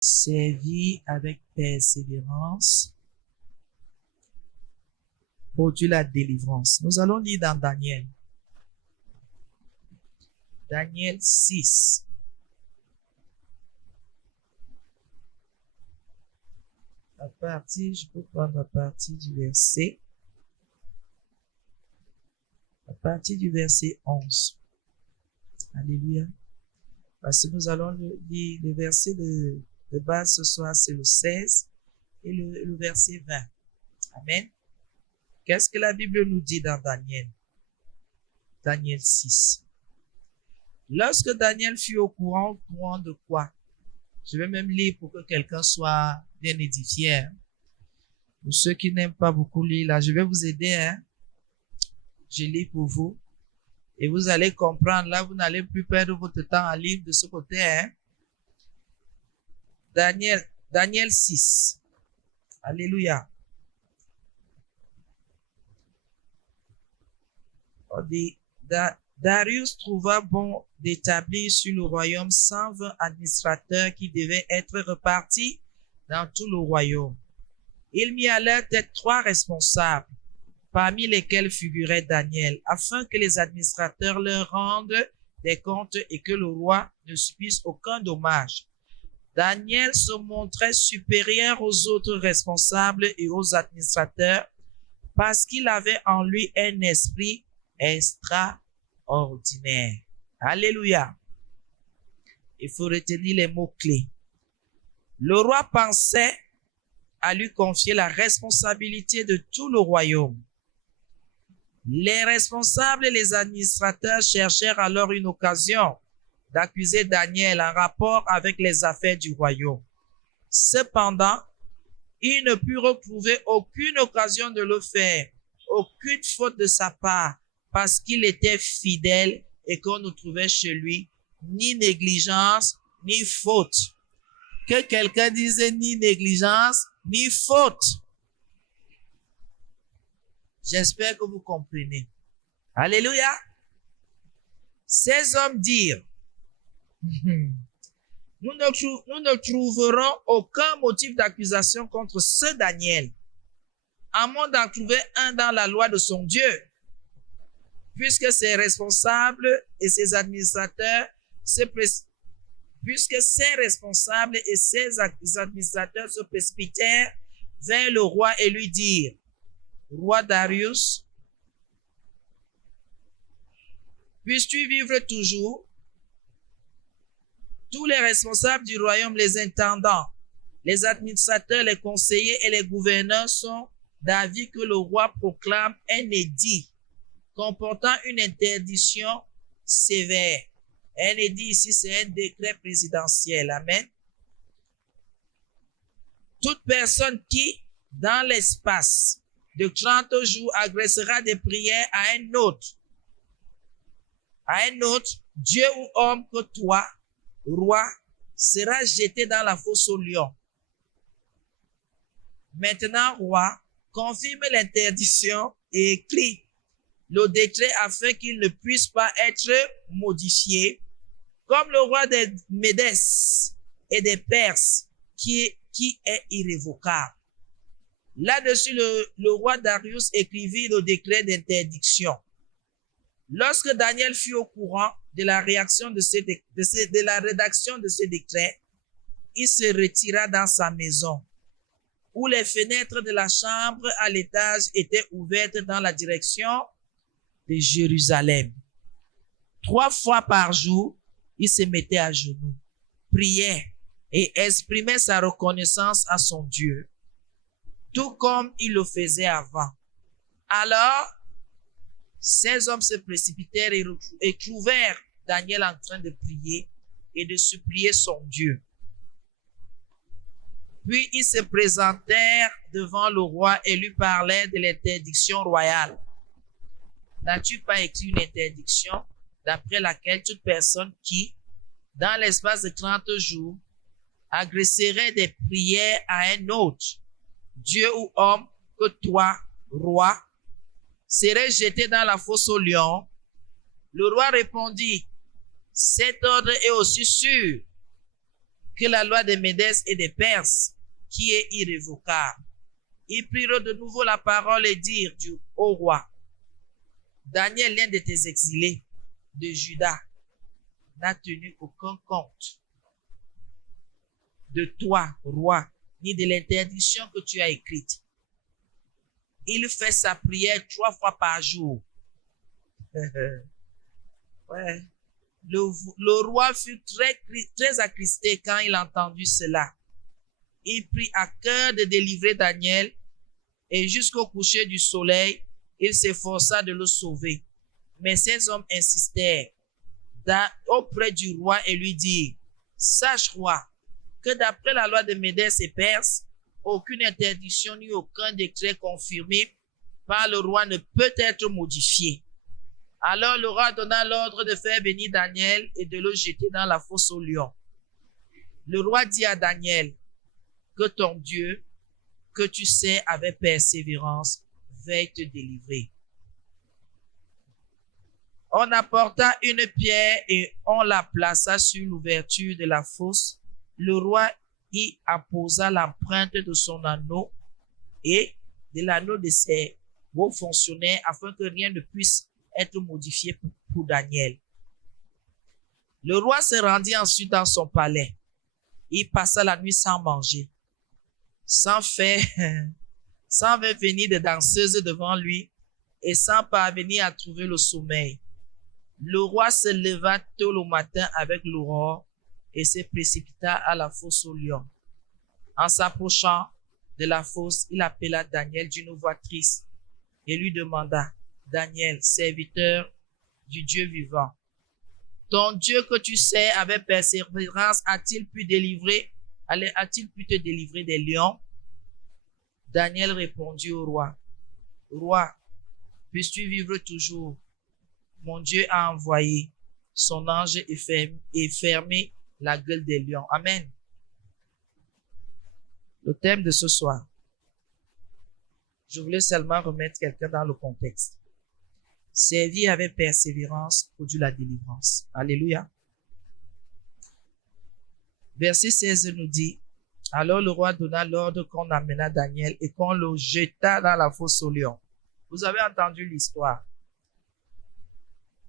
servi avec persévérance, produit la délivrance. Nous allons lire dans Daniel. Daniel 6. Je peux prendre à partir du verset. À partir du verset 11. Alléluia. Parce que nous allons lire le verset de base ce soir, c'est le 16 et le verset 20. Amen. Qu'est-ce que la Bible nous dit dans Daniel? Daniel 6. Lorsque Daniel fut au courant de quoi? Je vais même lire pour que quelqu'un soit bien édifié. Hein? Pour ceux qui n'aiment pas beaucoup lire, là, je vais vous aider. Hein? Je lis pour vous. Et vous allez comprendre. Là, vous n'allez plus perdre votre temps à lire de ce côté. Hein? Daniel 6. Alléluia. On dit, Darius trouva bon d'établir sur le royaume 120 administrateurs qui devaient être repartis dans tout le royaume. Il mit à leur tête 3 responsables, parmi lesquels figurait Daniel, afin que les administrateurs leur rendent des comptes et que le roi ne subisse aucun dommage. Daniel se montrait supérieur aux autres responsables et aux administrateurs parce qu'il avait en lui un esprit extraordinaire. Alléluia. Il faut retenir les mots-clés. Le roi pensait à lui confier la responsabilité de tout le royaume. Les responsables et les administrateurs cherchèrent alors une occasion d'accuser Daniel en rapport avec les affaires du royaume. Cependant, ils ne purent retrouver aucune occasion de le faire, aucune faute de sa part, parce qu'il était fidèle et qu'on ne trouvait chez lui ni négligence, ni faute. Que quelqu'un dise ni négligence, ni faute. J'espère que vous comprenez. Alléluia. Ces hommes dirent, nous ne trouverons aucun motif d'accusation contre ce Daniel, à moins d'en trouver un dans la loi de son Dieu, puisque ses responsables et ses administrateurs se précipitèrent vers le roi et lui dirent, Roi Darius, puisses-tu vivre toujours? Tous les responsables du royaume, les intendants, les administrateurs, les conseillers et les gouverneurs sont d'avis que le roi proclame un édit comportant une interdiction sévère. Un édit ici, c'est un décret présidentiel. Amen. Toute personne qui, dans l'espace de 30 jours, agressera des prières à un autre, Dieu ou homme que toi, roi, sera jeté dans la fosse aux lions. Maintenant, roi, confirme l'interdiction et écrit le décret afin qu'il ne puisse pas être modifié, comme le roi des Médès et des Perses, qui est irrévocable. Là-dessus, le roi Darius écrivit le décret d'interdiction. Lorsque Daniel fut au courant de la rédaction de ce décret, il se retira dans sa maison, où les fenêtres de la chambre à l'étage étaient ouvertes dans la direction de Jérusalem. 3 fois par jour, il se mettait à genoux, priait et exprimait sa reconnaissance à son Dieu, tout comme il le faisait avant. Alors, ces hommes se précipitèrent et trouvèrent Daniel en train de prier et de supplier son Dieu. Puis ils se présentèrent devant le roi et lui parlèrent de l'interdiction royale. N'as-tu pas écrit une interdiction d'après laquelle toute personne qui, dans l'espace de 30 jours, agresserait des prières à un autre, Dieu ou homme, que toi, roi, serait jeté dans la fosse aux lions? Le roi répondit, cet ordre est aussi sûr que la loi des Médès et des Perses, qui est irrévocable. Ils prirent de nouveau la parole et dirent au roi, Daniel, l'un de tes exilés de Juda, n'a tenu aucun compte de toi, roi, ni de l'interdiction que tu as écrite. Il fait sa prière 3 fois par jour. Ouais. Le roi fut très attristé quand il entendit cela. Il prit à cœur de délivrer Daniel et jusqu'au coucher du soleil, il s'efforça de le sauver. Mais ces hommes insistèrent auprès du roi et lui dirent, sache, roi, que d'après la loi de Médès et Perses, aucune interdiction ni aucun décret confirmé par le roi ne peut être modifié. Alors le roi donna l'ordre de faire venir Daniel et de le jeter dans la fosse aux lions. Le roi dit à Daniel, que ton Dieu, que tu sais avec persévérance, veuille te délivrer. On apporta une pierre et on la plaça sur l'ouverture de la fosse. Le roi y apposa l'empreinte de son anneau et de l'anneau de ses hauts fonctionnaires afin que rien ne puisse être modifié pour Daniel. Le roi se rendit ensuite dans son palais. Il passa la nuit sans manger, sans venir de danseuses devant lui et sans parvenir à trouver le sommeil. Le roi se leva tôt le matin avec l'aurore et se précipita à la fosse aux lions. En s'approchant de la fosse, il appela Daniel d'une voix triste et lui demanda, Daniel, serviteur du Dieu vivant, ton Dieu que tu sais avec persévérance a-t-il pu te délivrer des lions? Daniel répondit au roi, Roi, puisses-tu vivre toujours? Mon Dieu a envoyé son ange et fermé la gueule des lions. Amen. Le thème de ce soir, je voulais seulement remettre quelqu'un dans le contexte. Servir avec persévérance produit la délivrance. Alléluia. Verset 16 nous dit, alors le roi donna l'ordre qu'on amena Daniel et qu'on le jeta dans la fosse aux lions. Vous avez entendu l'histoire.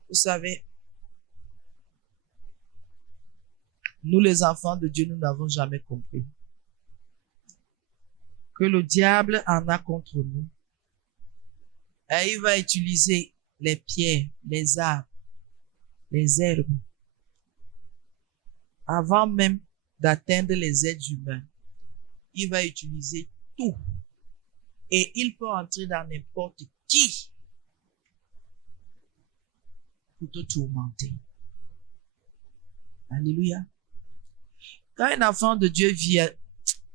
Vous savez, nous les enfants de Dieu, nous n'avons jamais compris que le diable en a contre nous. Et il va utiliser les pierres, les arbres, les herbes, avant même d'atteindre les êtres humains. Il va utiliser tout. Et il peut entrer dans n'importe qui pour te tourmenter. Alléluia. Quand un enfant de Dieu vit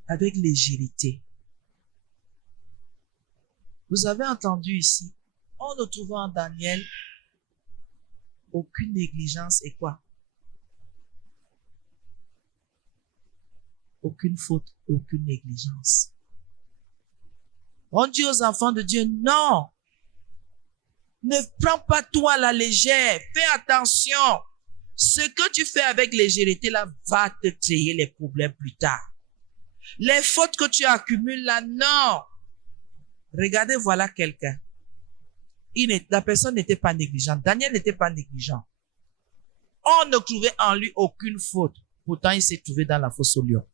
avec légèreté, vous avez entendu ici, on ne trouve en Daniel aucune négligence et quoi? Aucune faute, aucune négligence. On dit aux enfants de Dieu, non, ne prends pas tout à la légère, fais attention. Ce que tu fais avec légèreté là va te créer les problèmes plus tard. Les fautes que tu accumules là, non. Regardez, voilà quelqu'un. La personne n'était pas négligente. Daniel n'était pas négligent. On ne trouvait en lui aucune faute. Pourtant, il s'est trouvé dans la fosse aux lions.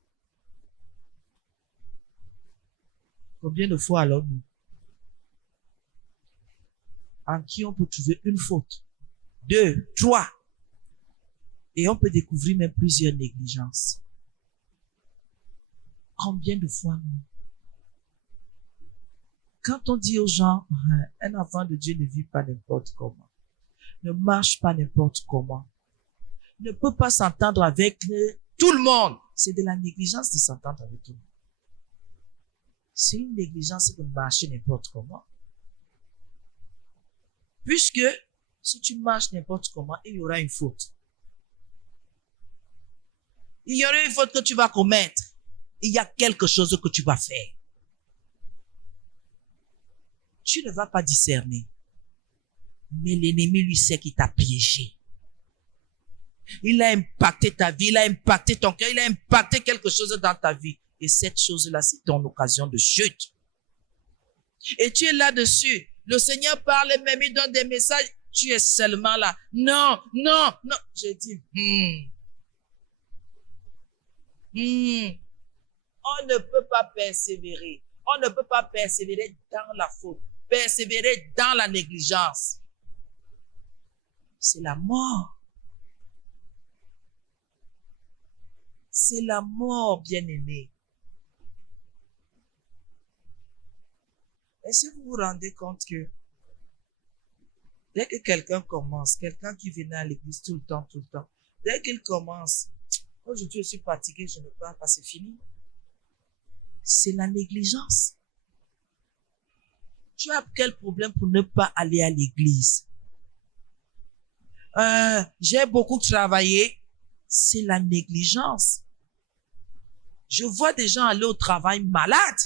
Combien de fois alors nous, en qui on peut trouver une faute, 2, 3, et on peut découvrir même plusieurs négligences. Combien de fois nous, quand on dit aux gens, un enfant de Dieu ne vit pas n'importe comment, ne marche pas n'importe comment, ne peut pas s'entendre avec tout le monde, c'est de la négligence de s'entendre avec tout le monde. C'est une négligence de marcher n'importe comment. Puisque si tu marches n'importe comment, il y aura une faute. Il y aura une faute que tu vas commettre. Il y a quelque chose que tu vas faire. Tu ne vas pas discerner. Mais l'ennemi lui sait qu'il t'a piégé. Il a impacté ta vie, il a impacté ton cœur, il a impacté quelque chose dans ta vie. Et cette chose-là, c'est ton occasion de chute. Et tu es là-dessus. Le Seigneur parle même, il donne des messages. Tu es seulement là. Non, non, non. J'ai dit, on ne peut pas persévérer. On ne peut pas persévérer dans la faute. Persévérer dans la négligence. C'est la mort. C'est la mort, bien-aimé. Est-ce que vous vous rendez compte que dès que quelqu'un commence, quelqu'un qui venait à l'église tout le temps, dès qu'il commence, aujourd'hui je suis fatigué, je ne peux pas, c'est fini. C'est la négligence. Tu as quel problème pour ne pas aller à l'église? J'ai beaucoup travaillé. C'est la négligence. Je vois des gens aller au travail malades.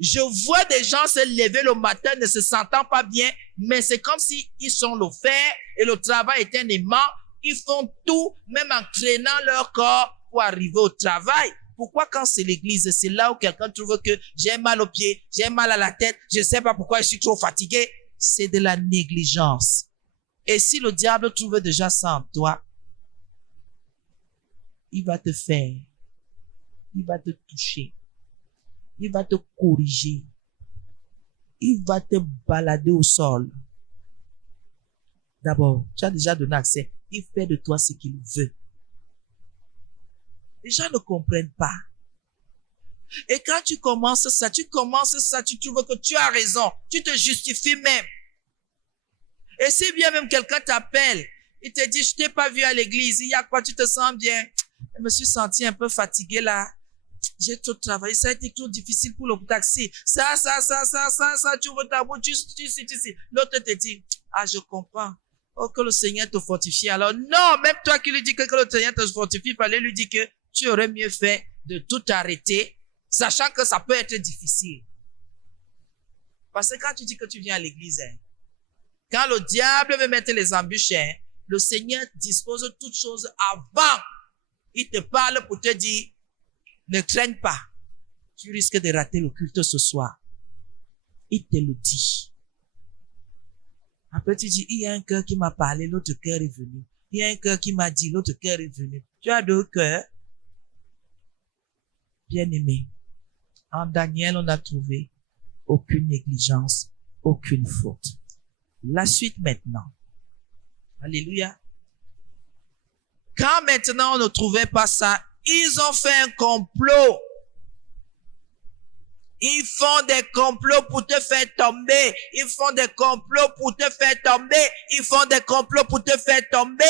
Je vois des gens se lever le matin ne se sentant pas bien, mais c'est comme si ils sont le fer et le travail est un aimant. Ils font tout, même en traînant leur corps pour arriver au travail. Pourquoi quand c'est l'église, c'est là où quelqu'un trouve que j'ai mal aux pieds, j'ai mal à la tête, je ne sais pas pourquoi je suis trop fatigué. C'est de la négligence. Et si le diable trouve déjà ça en toi, il va te faire, il va te toucher, il va te corriger, il va te balader au sol. D'abord, tu as déjà donné accès, il fait de toi ce qu'il veut. Les gens ne comprennent pas. Et quand tu commences ça, tu trouves que tu as raison, tu te justifies même. Et si bien même quelqu'un t'appelle, il te dit, je t'ai pas vu à l'église, il y a quoi, tu te sens bien? Je me suis senti un peu fatigué là. J'ai trop travaillé, ça a été trop difficile pour le taxi. Ça, tu veux ta boue, tu. L'autre te dit, ah, je comprends. Oh, que le Seigneur te fortifie. Alors, non, même toi qui lui dis que le Seigneur te fortifie, il fallait lui dire que tu aurais mieux fait de tout arrêter, sachant que ça peut être difficile. Parce que quand tu dis que tu viens à l'église, quand le diable veut mettre les embûches, le Seigneur dispose toutes choses avant. Il te parle pour te dire, ne craigne pas. Tu risques de rater le culte ce soir. Il te le dit. Après, tu dis, il y a un cœur qui m'a parlé, l'autre cœur est venu. Il y a un cœur qui m'a dit, l'autre cœur est venu. Tu as deux cœurs. Bien-aimé. En Daniel, on a trouvé aucune négligence, aucune faute. La suite maintenant. Alléluia. Quand maintenant on ne trouvait pas ça, ils ont fait un complot. Ils font des complots pour te faire tomber. Ils font des complots pour te faire tomber. Ils font des complots pour te faire tomber.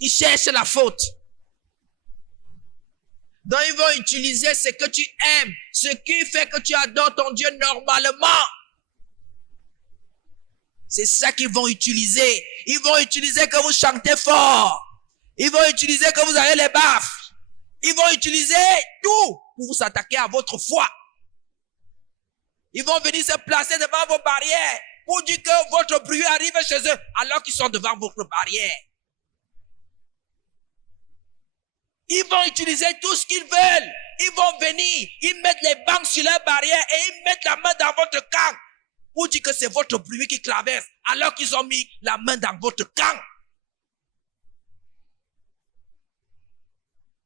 Ils cherchent la faute. Donc ils vont utiliser ce que tu aimes, ce qui fait que tu adores ton Dieu normalement. C'est ça qu'ils vont utiliser. Ils vont utiliser que vous chantez fort. Ils vont utiliser que vous avez les baffes. Ils vont utiliser tout pour vous attaquer à votre foi. Ils vont venir se placer devant vos barrières pour dire que votre bruit arrive chez eux alors qu'ils sont devant votre barrière. Ils vont utiliser tout ce qu'ils veulent. Ils vont venir, ils mettent les bancs sur leur barrière et ils mettent la main dans votre camp pour dire que c'est votre bruit qui traverse alors qu'ils ont mis la main dans votre camp.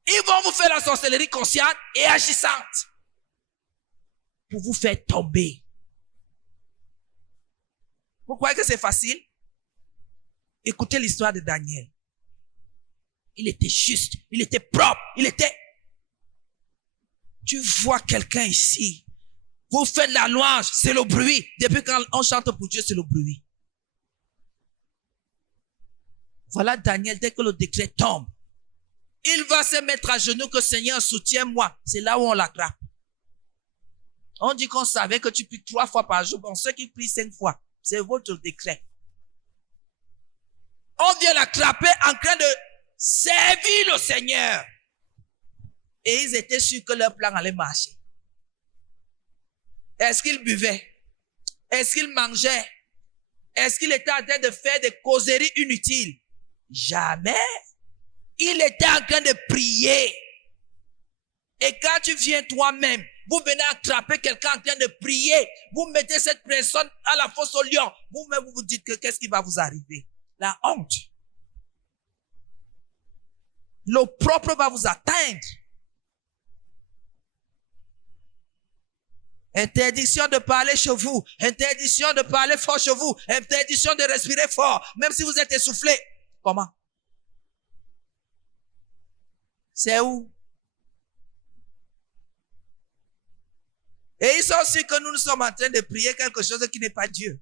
Ils vont vous faire la sorcellerie consciente et agissante pour vous faire tomber. Vous croyez que c'est facile? Écoutez l'histoire de Daniel. Il était juste, il était propre, Tu vois quelqu'un ici. Vous faites la louange, c'est le bruit. Depuis quand on chante pour Dieu, c'est le bruit. Voilà Daniel, dès que le décret tombe, il va se mettre à genoux que Seigneur soutiens-moi. C'est là où on l'attrape. On dit qu'on savait que tu pries 3 fois par jour. Bon, ceux qui prient 5 fois, c'est votre décret. On vient l'attraper en train de servir le Seigneur. Et ils étaient sûrs que leur plan allait marcher. Est-ce qu'ils buvaient? Est-ce qu'ils mangeaient? Est-ce qu'il était en train de faire des causeries inutiles? Jamais. Il était en train de prier. Et quand tu viens toi-même, vous venez attraper quelqu'un en train de prier, vous mettez cette personne à la fosse au lion, vous-même vous vous dites que qu'est-ce qui va vous arriver? La honte. L'opprobre va vous atteindre. Interdiction de parler chez vous, interdiction de parler fort chez vous, interdiction de respirer fort, même si vous êtes essoufflé. Comment? C'est où? Et ils sont sûrs que nous sommes en train de prier quelque chose qui n'est pas Dieu.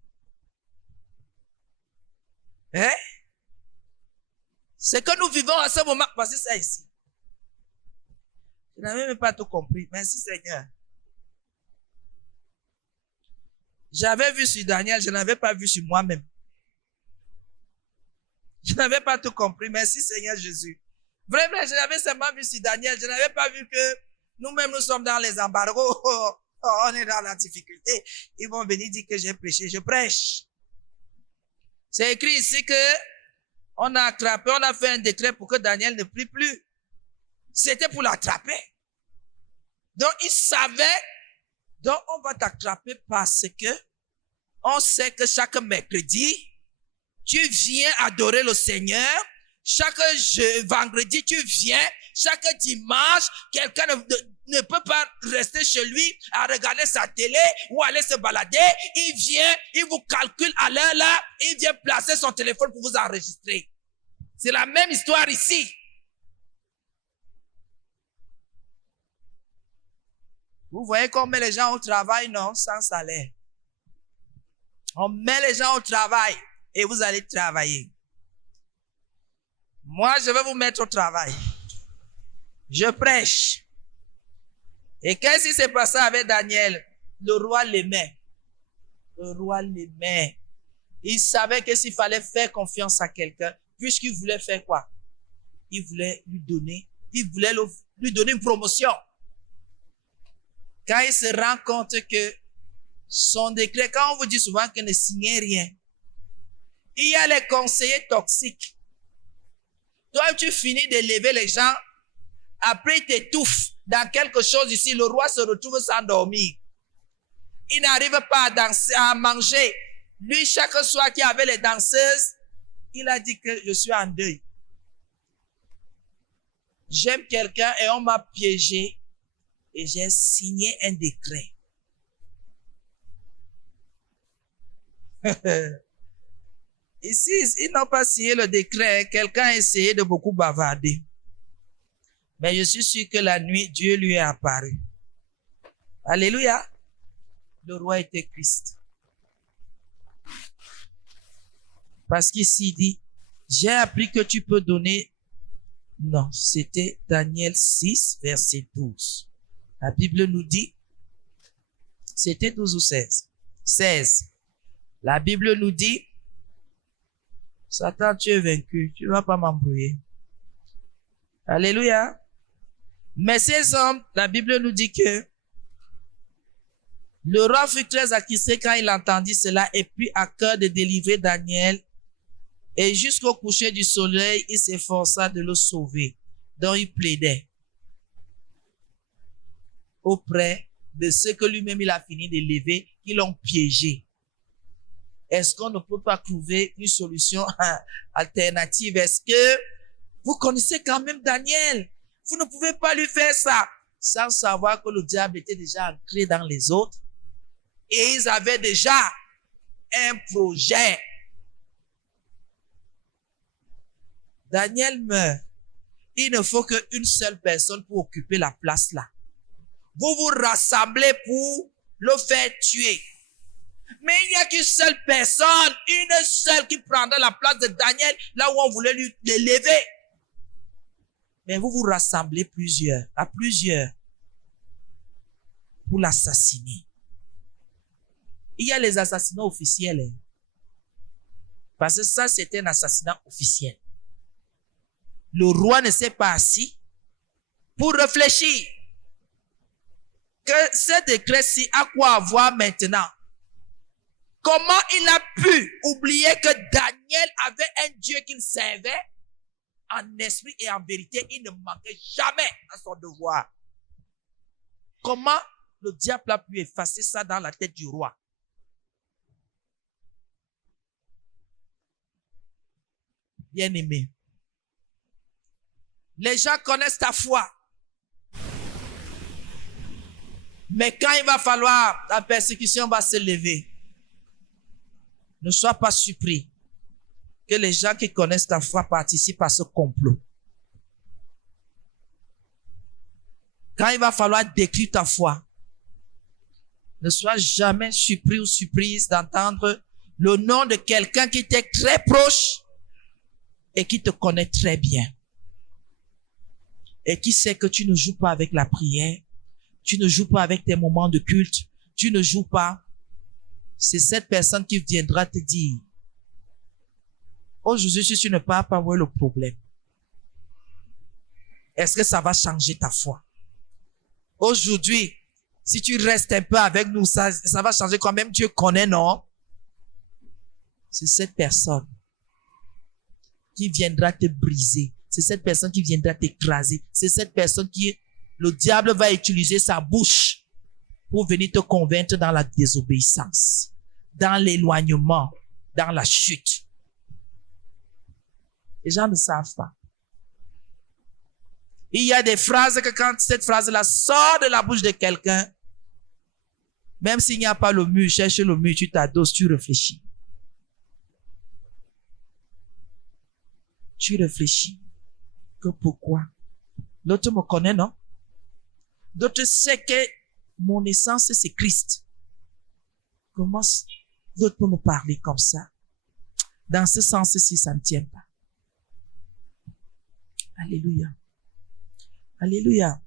Hein? C'est que nous vivons à ce moment. Voici ça ici. Je n'avais même pas tout compris. Merci Seigneur. J'avais vu sur Daniel, je n'avais pas vu sur moi-même. Je n'avais pas tout compris. Merci Seigneur Jésus. Vraiment, je n'avais seulement vu sur Daniel. Je n'avais pas vu que nous-mêmes nous sommes dans les embargos. On est dans la difficulté. Ils vont venir dire que j'ai prêché. Je prêche. C'est écrit ici que on a attrapé, on a fait un décret pour que Daniel ne prie plus. C'était pour l'attraper. Donc, il savait. Donc, on va t'attraper parce que on sait que chaque mercredi, tu viens adorer le Seigneur. Chaque vendredi, tu viens. Chaque dimanche, quelqu'un ne peut pas rester chez lui à regarder sa télé ou aller se balader. Il vient, il vous calcule à l'heure là, il vient placer son téléphone pour vous enregistrer. C'est la même histoire ici. Vous voyez qu'on met les gens au travail, non? Sans salaire. On met les gens au travail et vous allez travailler. Moi, je vais vous mettre au travail. Je prêche. Et qu'est-ce qui s'est passé avec Daniel? Le roi l'aimait. Le roi l'aimait. Il savait que s'il fallait faire confiance à quelqu'un, puisqu'il voulait faire quoi? Il voulait lui donner une promotion. Quand il se rend compte que son décret, quand on vous dit souvent qu'il ne signait rien, il y a les conseillers toxiques. Toi, tu finis d'élever les gens, après il t'étouffe dans quelque chose ici, le roi se retrouve sans dormir. Il n'arrive pas à danser, à manger. Lui, chaque soir qu'il y avait les danseuses, il a dit que je suis en deuil. J'aime quelqu'un et on m'a piégé et j'ai signé un décret. Ici, ils n'ont pas signé le décret. Quelqu'un a essayé de beaucoup bavarder. Mais je suis sûr que la nuit, Dieu lui est apparu. Alléluia. Le roi était Christ. Parce qu'ici, il dit, j'ai appris que tu peux donner. Non, c'était Daniel 6, verset 12. La Bible nous dit, c'était 12 ou 16? 16. La Bible nous dit, Satan, tu es vaincu, tu ne vas pas m'embrouiller. Alléluia. Mais ces hommes, la Bible nous dit que le roi fut très attristé quand il entendit cela et prit à cœur de délivrer Daniel. Et jusqu'au coucher du soleil, il s'efforça de le sauver. Donc il plaidait auprès de ceux que lui-même il a fini d'élever, qui l'ont piégé. Est-ce qu'on ne peut pas trouver une solution alternative? Est-ce que vous connaissez quand même Daniel? Vous ne pouvez pas lui faire ça sans savoir que le diable était déjà ancré dans les autres et ils avaient déjà un projet. Daniel meurt. Il ne faut qu'une seule personne pour occuper la place là. Vous vous rassemblez pour le faire tuer. Mais il n'y a qu'une seule personne, une seule qui prendra la place de Daniel là où on voulait l'élever. Mais vous vous rassemblez à plusieurs, pour l'assassiner. Il y a les assassinats officiels. Parce que ça, c'était un assassinat officiel. Le roi ne s'est pas assis pour réfléchir que ce décret-ci a quoi avoir maintenant. Comment il a pu oublier que Daniel avait un Dieu qu'il servait en esprit et en vérité? Il ne manquait jamais à son devoir. Comment le diable a pu effacer ça dans la tête du roi? Bien-aimé, les gens connaissent ta foi. Mais quand il va falloir, la persécution va se lever. Ne sois pas surpris que les gens qui connaissent ta foi participent à ce complot. Quand il va falloir décrire ta foi, ne sois jamais surpris ou surprise d'entendre le nom de quelqu'un qui t'est très proche et qui te connaît très bien. Et qui sait que tu ne joues pas avec la prière, tu ne joues pas avec tes moments de culte, tu ne joues pas. C'est cette personne qui viendra te dire, aujourd'hui, si tu ne parles pas, où est le problème? Est-ce que ça va changer ta foi? Aujourd'hui, si tu restes un peu avec nous, ça va changer quand même. Dieu connaît, non? C'est cette personne qui viendra te briser. C'est cette personne qui viendra t'écraser. C'est cette personne qui, le diable va utiliser sa bouche pour venir te convaincre dans la désobéissance, dans l'éloignement, dans la chute. Les gens ne savent pas. Il y a des phrases que quand cette phrase-là sort de la bouche de quelqu'un, même s'il n'y a pas le mur, cherche le mur, tu t'adoses, tu réfléchis. Tu réfléchis. Que pourquoi? L'autre me connaît, non? D'autres sait que mon essence, c'est Christ. Comment d'autres peuvent me parler comme ça? Dans ce sens-ci, ça ne tient pas. Alléluia. Alléluia.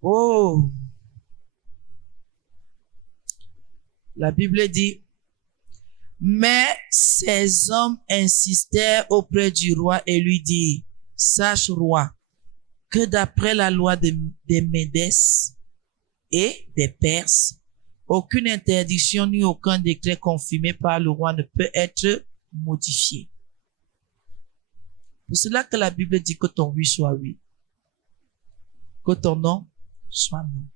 Oh. La Bible dit, mais ces hommes insistèrent auprès du roi et lui dirent, sache, roi, que d'après la loi des Médès et des Perses, aucune interdiction ni aucun décret confirmé par le roi ne peut être modifié. C'est cela que la Bible dit que ton oui soit oui, que ton non soit non.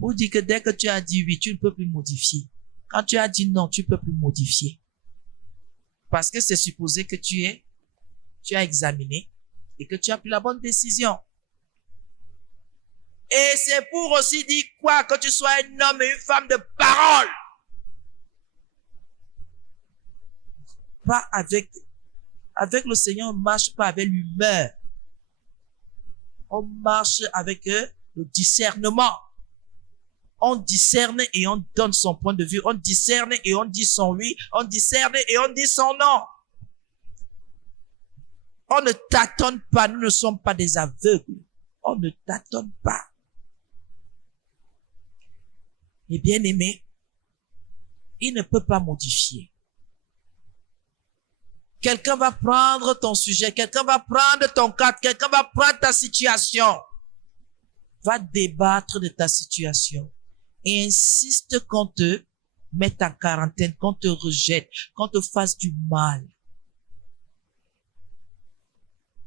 Pour dire que dès que tu as dit oui, tu ne peux plus modifier. Quand tu as dit non, tu ne peux plus modifier. Parce que c'est supposé que tu as examiné et que tu as pris la bonne décision. Et c'est pour aussi dire quoi? Que tu sois un homme et une femme de parole. Pas avec le Seigneur, on ne marche pas avec l'humeur. On marche avec le discernement. On discerne et on donne son point de vue. On discerne et on dit son oui. On discerne et on dit son non. On ne tâtonne pas. Nous ne sommes pas des aveugles. On ne tâtonne pas. Et bien aimé, il ne peut pas modifier. Quelqu'un va prendre ton sujet, quelqu'un va prendre ton cadre, quelqu'un va prendre ta situation, va débattre de ta situation et insiste qu'on te mette en quarantaine, qu'on te rejette, qu'on te fasse du mal.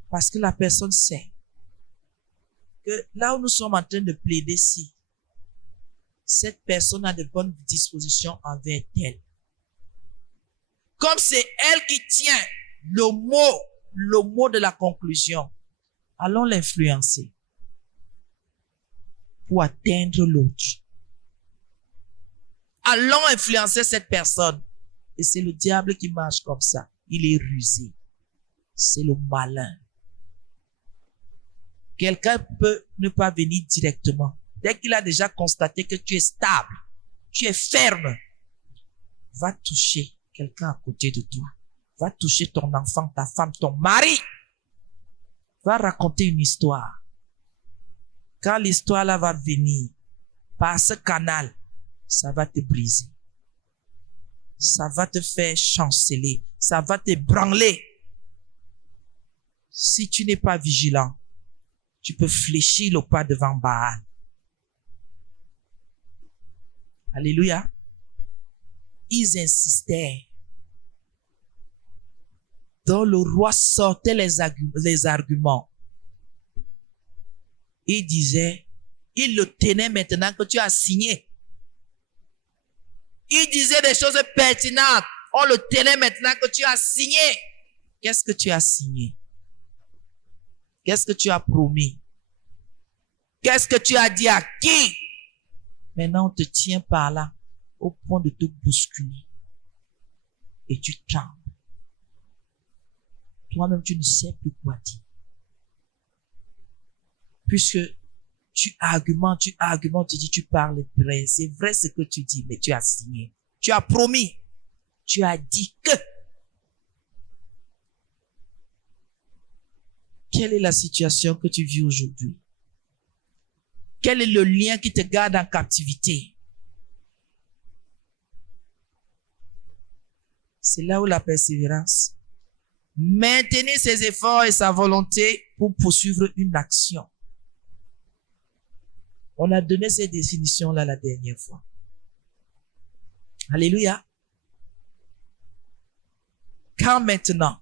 Parce que la personne sait que là où nous sommes en train de plaider, si cette personne a de bonnes dispositions envers elle. Comme c'est elle qui tient le mot de la conclusion, allons l'influencer pour atteindre l'autre. Allons influencer cette personne. Et c'est le diable qui marche comme ça. Il est rusé. C'est le malin. Quelqu'un peut ne pas venir directement. Dès qu'il a déjà constaté que tu es stable, tu es ferme, va toucher quelqu'un à côté de toi. Va toucher ton enfant, ta femme, ton mari. Va raconter une histoire. Quand l'histoire là va venir, par ce canal, ça va te briser. Ça va te faire chanceler. Ça va te branler. Si tu n'es pas vigilant, tu peux fléchir le pas devant Baal. Alléluia. Ils insistaient. Donc le roi sortait les arguments. Il disait, il le tenait maintenant que tu as signé. Il disait des choses pertinentes. On le tenait maintenant que tu as signé. Qu'est-ce que tu as signé? Qu'est-ce que tu as promis? Qu'est-ce que tu as dit à qui? Maintenant, on te tient par là, au point de te bousculer. Et tu trembles. Toi-même, tu ne sais plus quoi dire. Puisque tu argumentes, tu dis, tu parles vrai. C'est vrai ce que tu dis, mais tu as signé. Tu as promis. Tu as dit que. Quelle est la situation que tu vis aujourd'hui? Quel est le lien qui te garde en captivité? C'est là où la persévérance. Maintenir ses efforts et sa volonté pour poursuivre une action. On a donné ces définitions-là la dernière fois. Alléluia. Quand maintenant,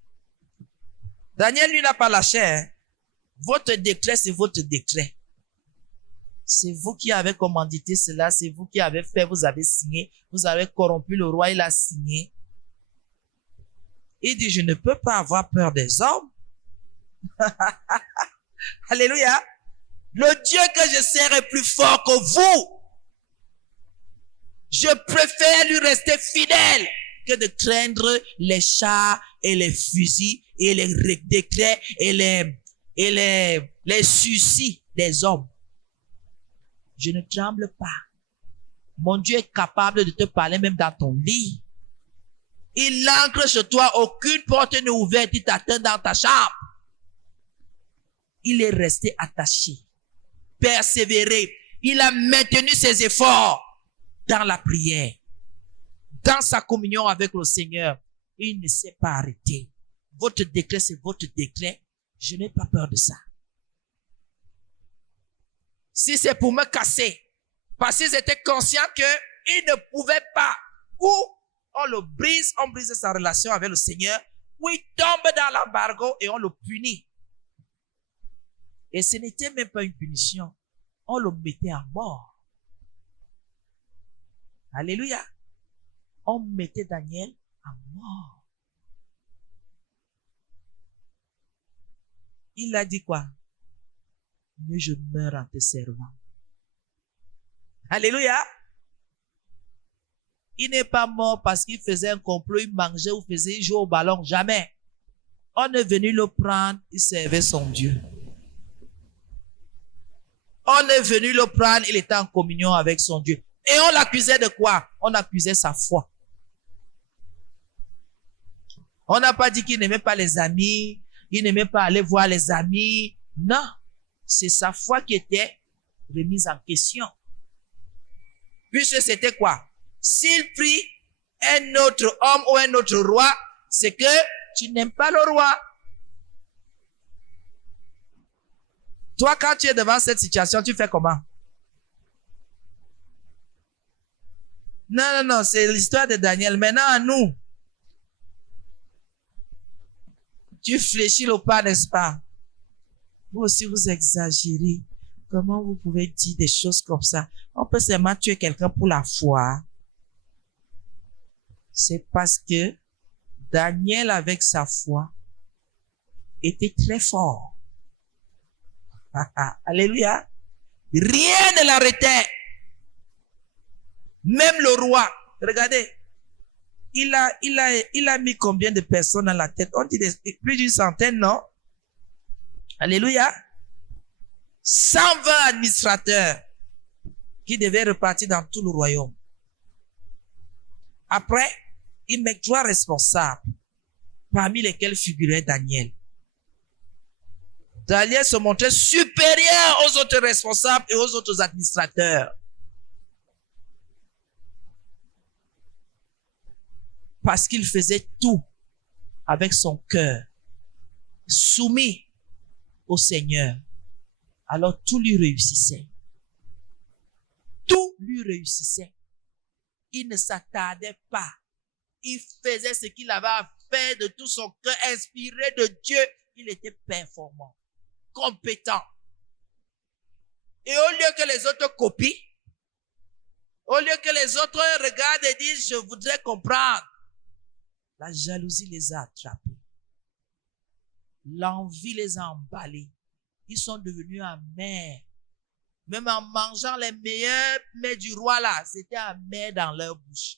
Daniel, lui, n'a pas lâché. Hein? Votre décret, c'est votre décret. C'est vous qui avez commandité cela, c'est vous qui avez fait, vous avez signé, vous avez corrompu le roi, il a signé. Il dit, je ne peux pas avoir peur des hommes. Alléluia. Le Dieu que je sers est plus fort que vous. Je préfère lui rester fidèle que de craindre les chars et les fusils et les décrets et les soucis des hommes. Je ne tremble pas. Mon Dieu est capable de te parler même dans ton lit. Il ancre chez toi, aucune porte n'est ouverte, il t'atteint dans ta chambre. Il est resté attaché, persévéré. Il a maintenu ses efforts dans la prière, dans sa communion avec le Seigneur. Il ne s'est pas arrêté. Votre décret, c'est votre décret. Je n'ai pas peur de ça. Si c'est pour me casser, parce qu'ils étaient conscients qu'ils ne pouvaient pas, ou on brise sa relation avec le Seigneur, ou il tombe dans l'embargo et on le punit. Et ce n'était même pas une punition. On le mettait à mort. Alléluia. On mettait Daniel à mort. Il a dit quoi? Mais je meurs en te servant. Alléluia. Il n'est pas mort parce qu'il faisait un complot, il mangeait ou faisait jouer au ballon. Jamais. On est venu le prendre, il servait son Dieu. On est venu le prendre, il était en communion avec son Dieu. Et on l'accusait de quoi? On accusait sa foi. On n'a pas dit qu'il n'aimait pas les amis, il n'aimait pas aller voir les amis. Non. C'est sa foi qui était remise en question. Puisque c'était quoi? S'il prie un autre homme ou un autre roi, c'est que tu n'aimes pas le roi. Toi, quand tu es devant cette situation, tu fais comment? Non, c'est l'histoire de Daniel. Maintenant, à nous. Tu fléchis le pas, n'est-ce pas? Vous aussi, vous exagérez. Comment vous pouvez dire des choses comme ça? On peut seulement tuer quelqu'un pour la foi. C'est parce que Daniel, avec sa foi, était très fort. Alléluia. Rien ne l'arrêtait. Même le roi. Regardez. Il a mis combien de personnes dans la tête? On dit plus d'une centaine, non? Alléluia. 120 administrateurs qui devaient repartir dans tout le royaume. Après, il met 3 responsables, parmi lesquels figurait Daniel. Daniel se montrait supérieur aux autres responsables et aux autres administrateurs. Parce qu'il faisait tout avec son cœur, soumis au Seigneur. Alors tout lui réussissait. Tout lui réussissait. Il ne s'attardait pas. Il faisait ce qu'il avait à faire de tout son cœur, inspiré de Dieu. Il était performant, compétent. Et au lieu que les autres copient, au lieu que les autres regardent et disent, je voudrais comprendre, la jalousie les a attrapés. L'envie les a emballés. Ils sont devenus amers. Même en mangeant les meilleurs mets du roi là, c'était amer dans leur bouche.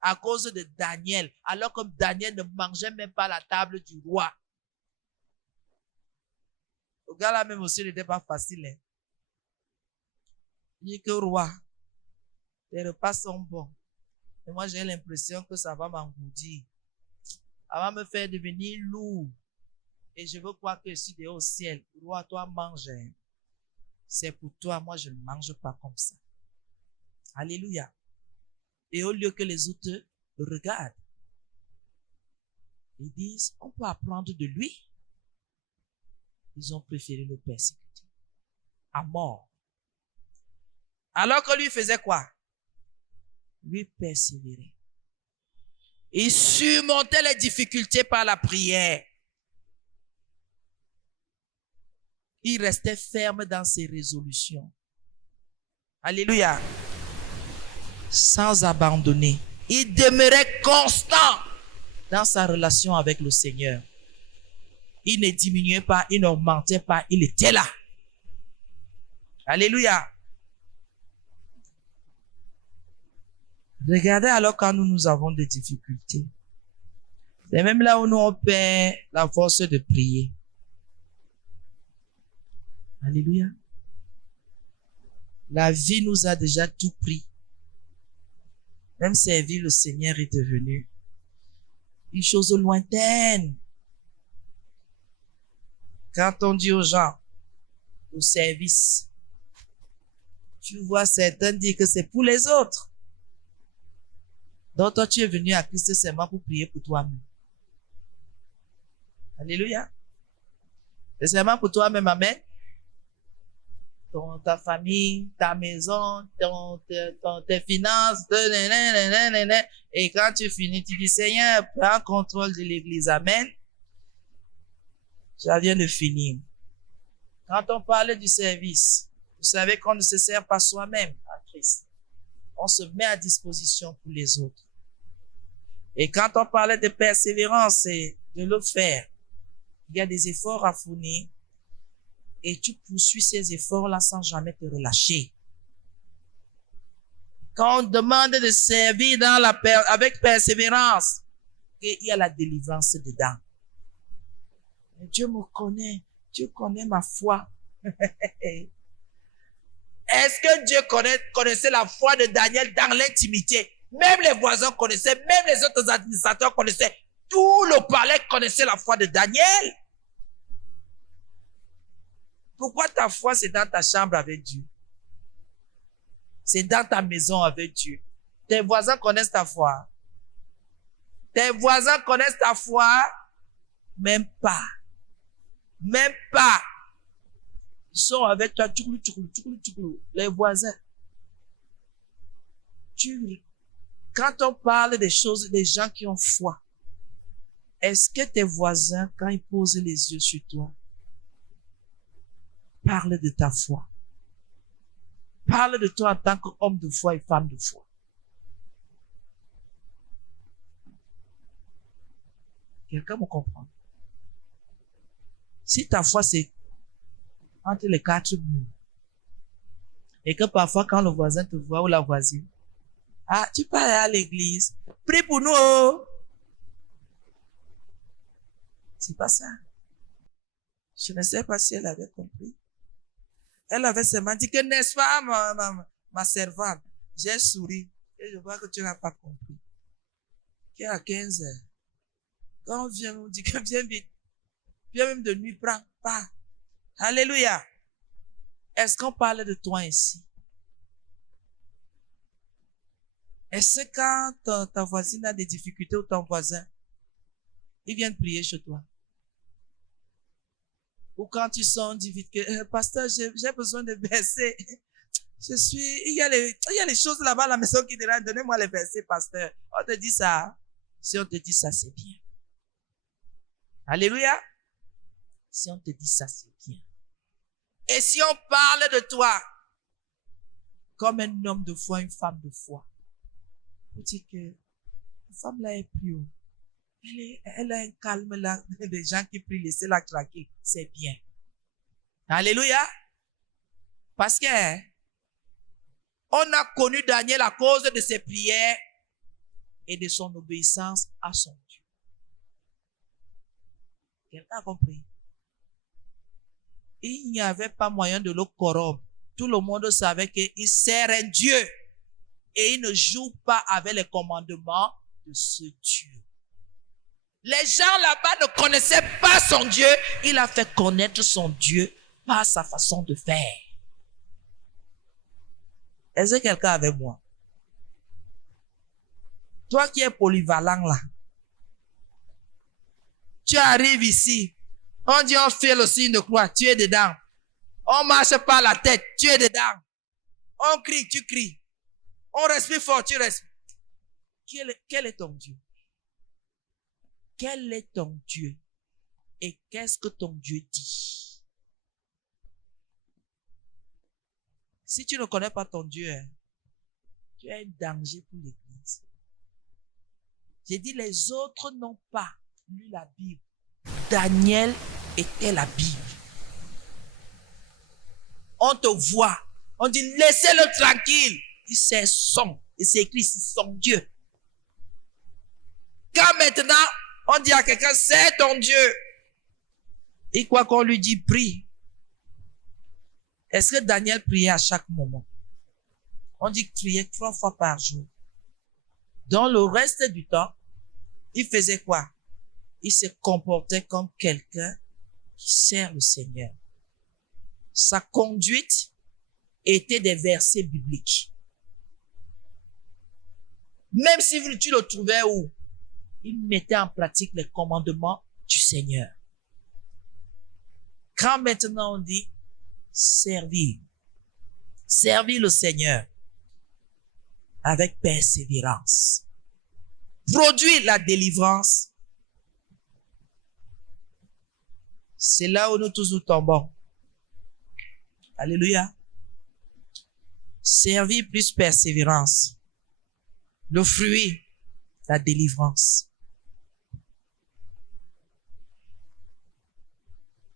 À cause de Daniel. Alors que Daniel ne mangeait même pas à la table du roi. Le gars là même aussi n'était pas facile. Hein. Il dit que roi, les repas sont bons. Et moi j'ai l'impression que ça va m'engourdir. Ça va me faire devenir lourd. Et je veux croire que je suis dehors au ciel. Roi, toi mange. C'est pour toi, moi je ne mange pas comme ça. Alléluia. Et au lieu que les autres regardent, ils disent, on peut apprendre de lui. Ils ont préféré le persécuter à mort. Alors que lui faisait quoi? Lui persévérait. Il surmontait les difficultés par la prière. Il restait ferme dans ses résolutions. Alléluia. Sans abandonner. Il demeurait constant dans sa relation avec le Seigneur. Il ne diminuait pas, il n'augmentait pas, il était là. Alléluia. Regardez alors quand nous avons des difficultés. C'est même là où nous on perd la force de prier. Alléluia. La vie nous a déjà tout pris. Même servir le Seigneur est devenu une chose lointaine. Quand on dit aux gens, au service, tu vois certains dire que c'est pour les autres. Donc toi, tu es venu à Christ seulement pour prier pour toi-même. Alléluia. C'est seulement pour toi-même, amen. Ta famille, ta maison, tes finances, et quand tu finis, tu dis, Seigneur, prends contrôle de l'église, amen. Ça vient de finir. Quand on parle du service, vous savez qu'on ne se sert pas soi-même à Christ. On se met à disposition pour les autres. Et quand on parlait de persévérance et de le faire, il y a des efforts à fournir et tu poursuis ces efforts-là sans jamais te relâcher. Quand on demande de servir avec persévérance, il y a la délivrance dedans. Dieu me connaît, Dieu connaît ma foi. Est-ce que Dieu connaissait la foi de Daniel dans l'intimité? Même les voisins connaissaient, même les autres administrateurs connaissaient. Tout le palais connaissait la foi de Daniel. Pourquoi ta foi, c'est dans ta chambre avec Dieu? C'est dans ta maison avec Dieu. Tes voisins connaissent ta foi. Tes voisins connaissent ta foi? Même pas. Même pas. Ils sont avec toi, les voisins. Quand on parle des choses, des gens qui ont foi, est-ce que tes voisins, quand ils posent les yeux sur toi, parlent de ta foi? Parlent de toi en tant qu'homme de foi et femme de foi. Quelqu'un me comprend? Si ta foi, c'est entre les quatre murs, et que parfois, quand le voisin te voit ou la voisine, ah, tu peux aller à l'église, prie pour nous. C'est pas ça. Je ne sais pas si elle avait compris. Elle avait seulement dit que, n'est-ce pas, ma servante? J'ai souri. Et je vois que tu n'as pas compris. Qu'il est à 15 heures. Quand on vient, on dit que viens vite. Viens même de nuit, prends pas. Alléluia. Est-ce qu'on parle de toi ainsi? Est-ce que quand ta voisine a des difficultés ou ton voisin, ils viennent prier chez toi? Ou quand tu sens, dit vite que, pasteur, j'ai besoin de verser. il y a les choses là-bas à la maison qui dérangent. Donnez-moi les versets, pasteur. On te dit ça. Si on te dit ça, c'est bien. Alléluia. Si on te dit ça, c'est bien. Et si on parle de toi comme un homme de foi, une femme de foi, on dit que la femme là est plus haut. Elle a un calme là, des gens qui prient, laissez-la tranquille. C'est bien. Alléluia. Parce que on a connu Daniel à cause de ses prières et de son obéissance à son Dieu. Quelqu'un a compris? Il n'y avait pas moyen de le corrompre. Tout le monde savait qu'il sert un Dieu et il ne joue pas avec les commandements de ce Dieu. Les gens là-bas ne connaissaient pas son Dieu. Il a fait connaître son Dieu par sa façon de faire. Est-ce que quelqu'un avec moi? Toi qui es polyvalent là, tu arrives ici, on dit on fait le signe de croix, tu es dedans. On marche par la tête, tu es dedans. On crie, tu cries. On respire fort, tu respires. Quel est ton Dieu? Quel est ton Dieu? Et qu'est-ce que ton Dieu dit? Si tu ne connais pas ton Dieu, tu es un danger pour l'Église. J'ai dit, les autres n'ont pas lu la Bible. Daniel était la Bible. On te voit. On dit, laissez-le tranquille. Il sait son. Il s'est écrit, c'est son Dieu. Quand maintenant, on dit à quelqu'un, c'est ton Dieu. Et quoi qu'on lui dit, prie. Est-ce que Daniel priait à chaque moment? On dit qu'il priait 3 fois par jour. Dans le reste du temps, il faisait quoi? Il se comportait comme quelqu'un qui sert le Seigneur. Sa conduite était des versets bibliques. Même si tu le trouvais où? Il mettait en pratique les commandements du Seigneur. Quand maintenant on dit servir le Seigneur avec persévérance, produire la délivrance, c'est là où nous tous nous tombons. Alléluia. Servir plus persévérance. Le fruit, la délivrance.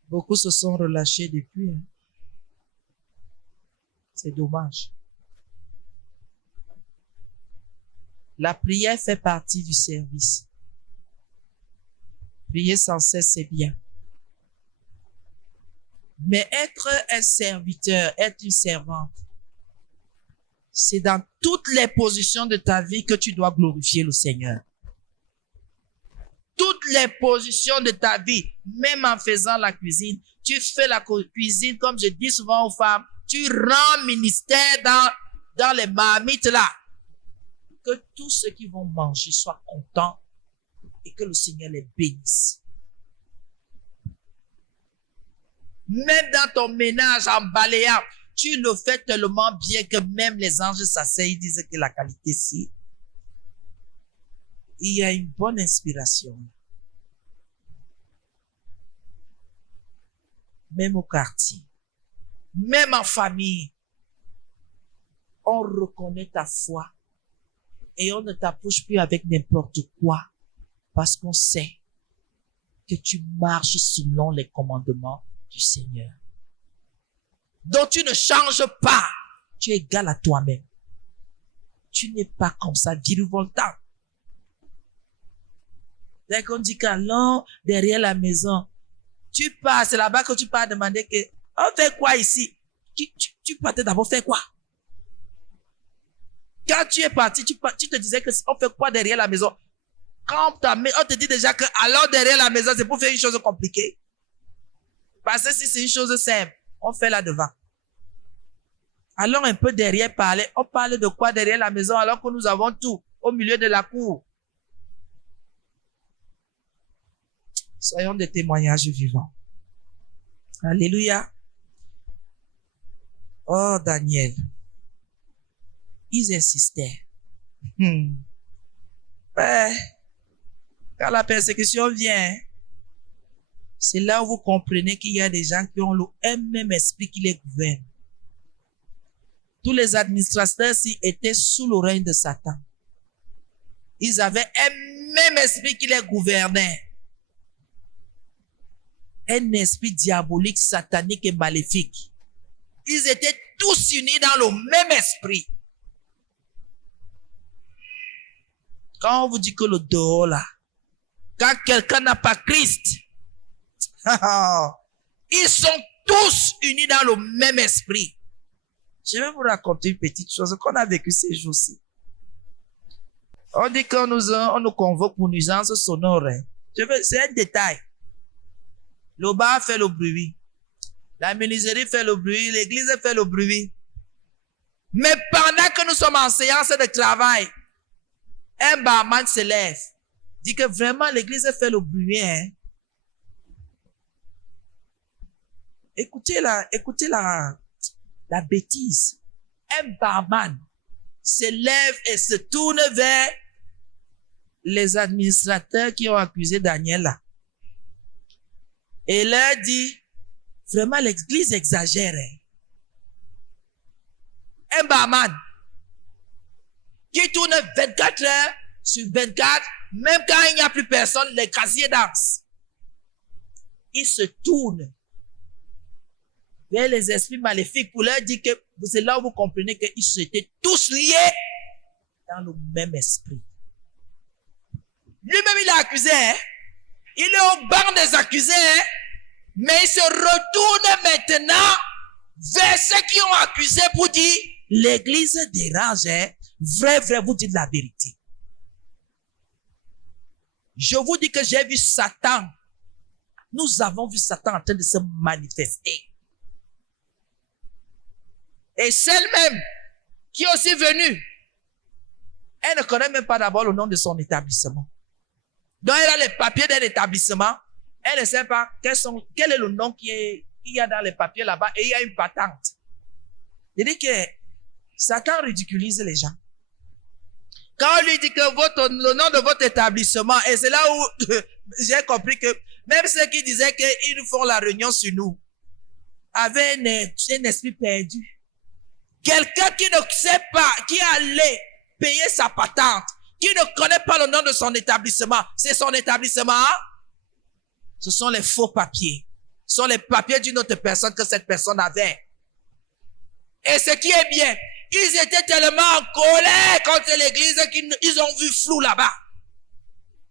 Beaucoup se sont relâchés depuis. C'est dommage. La prière fait partie du service. Prier sans cesse, c'est bien. Mais être un serviteur, être une servante, c'est dans toutes les positions de ta vie que tu dois glorifier le Seigneur. Toutes les positions de ta vie, même en faisant la cuisine, tu fais la cuisine, comme je dis souvent aux femmes, tu rends ministère dans les marmites là. Que tous ceux qui vont manger soient contents et que le Seigneur les bénisse. Même dans ton ménage en balayant, tu le fais tellement bien que même les anges s'asseyent, ils disent que la qualité si. Il y a une bonne inspiration. Même au quartier, même en famille, on reconnaît ta foi et on ne t'approche plus avec n'importe quoi parce qu'on sait que tu marches selon les commandements du Seigneur. Donc tu ne changes pas. Tu es égal à toi-même. Tu n'es pas comme ça, virevoltant. Dès qu'on dit qu'allons derrière la maison, tu pars, c'est là-bas que tu pars demander que, on fait quoi ici? Tu partais d'abord faire quoi? Quand tu es parti, tu te disais que on fait quoi derrière la maison? Quand on te dit déjà que alors derrière la maison, c'est pour faire une chose compliquée. Parce que si c'est une chose simple, on fait là devant. Allons un peu derrière parler. On parle de quoi derrière la maison alors que nous avons tout au milieu de la cour? Soyons des témoignages vivants. Alléluia. Oh, Daniel. Ils insistaient. Mais, quand la persécution vient, c'est là où vous comprenez qu'il y a des gens qui ont un même esprit qui les gouverne. Tous les administrateurs ici étaient sous le règne de Satan. Ils avaient un même esprit qui les gouvernait. Un esprit diabolique, satanique et maléfique. Ils étaient tous unis dans le même esprit. Quand on vous dit que le dehors là, quand quelqu'un n'a pas Christ, ils sont tous unis dans le même esprit. Je vais vous raconter une petite chose qu'on a vécu ces jours-ci. On dit qu'on nous convoque pour nuisance sonore. C'est un détail. Le bar fait le bruit. La menuiserie fait le bruit. L'église fait le bruit. Mais pendant que nous sommes en séance de travail, un barman se lève. Dit que vraiment l'église fait le bruit. Hein? Écoutez la bêtise. Un barman se lève et se tourne vers les administrateurs qui ont accusé Daniel là. Et leur dit, vraiment l'église exagère. Hein? Un barman qui tourne 24 heures sur 24, même quand il n'y a plus personne, les casiers dansent. Il se tourne vers les esprits maléfiques pour leur dire que c'est là où vous comprenez qu'ils étaient tous liés dans le même esprit. Lui-même, il est accusé. Hein? Il est au banc des accusés. Hein? Mais il se retourne maintenant vers ceux qui ont accusé pour dire l'église dérange. Hein? Vrai, vous dites la vérité. Je vous dis que j'ai vu Satan. Nous avons vu Satan en train de se manifester. Et celle-même qui est aussi venue, elle ne connaît même pas d'abord le nom de son établissement. Donc elle a les papiers d'un établissement. Elle ne sait pas quel est le nom qu'il y a dans les papiers là-bas et il y a une patente. C'est-à-dire que Satan ridiculise les gens. Quand on lui dit que le nom de votre établissement, et c'est là où j'ai compris que même ceux qui disaient qu'ils font la réunion sur nous, avaient un esprit perdu. Quelqu'un qui ne sait pas, qui allait payer sa patente, qui ne connaît pas le nom de son établissement, c'est son établissement. Ce sont les faux papiers. Ce sont les papiers d'une autre personne que cette personne avait. Et ce qui est bien, ils étaient tellement en colère contre l'église qu'ils ont vu flou là-bas.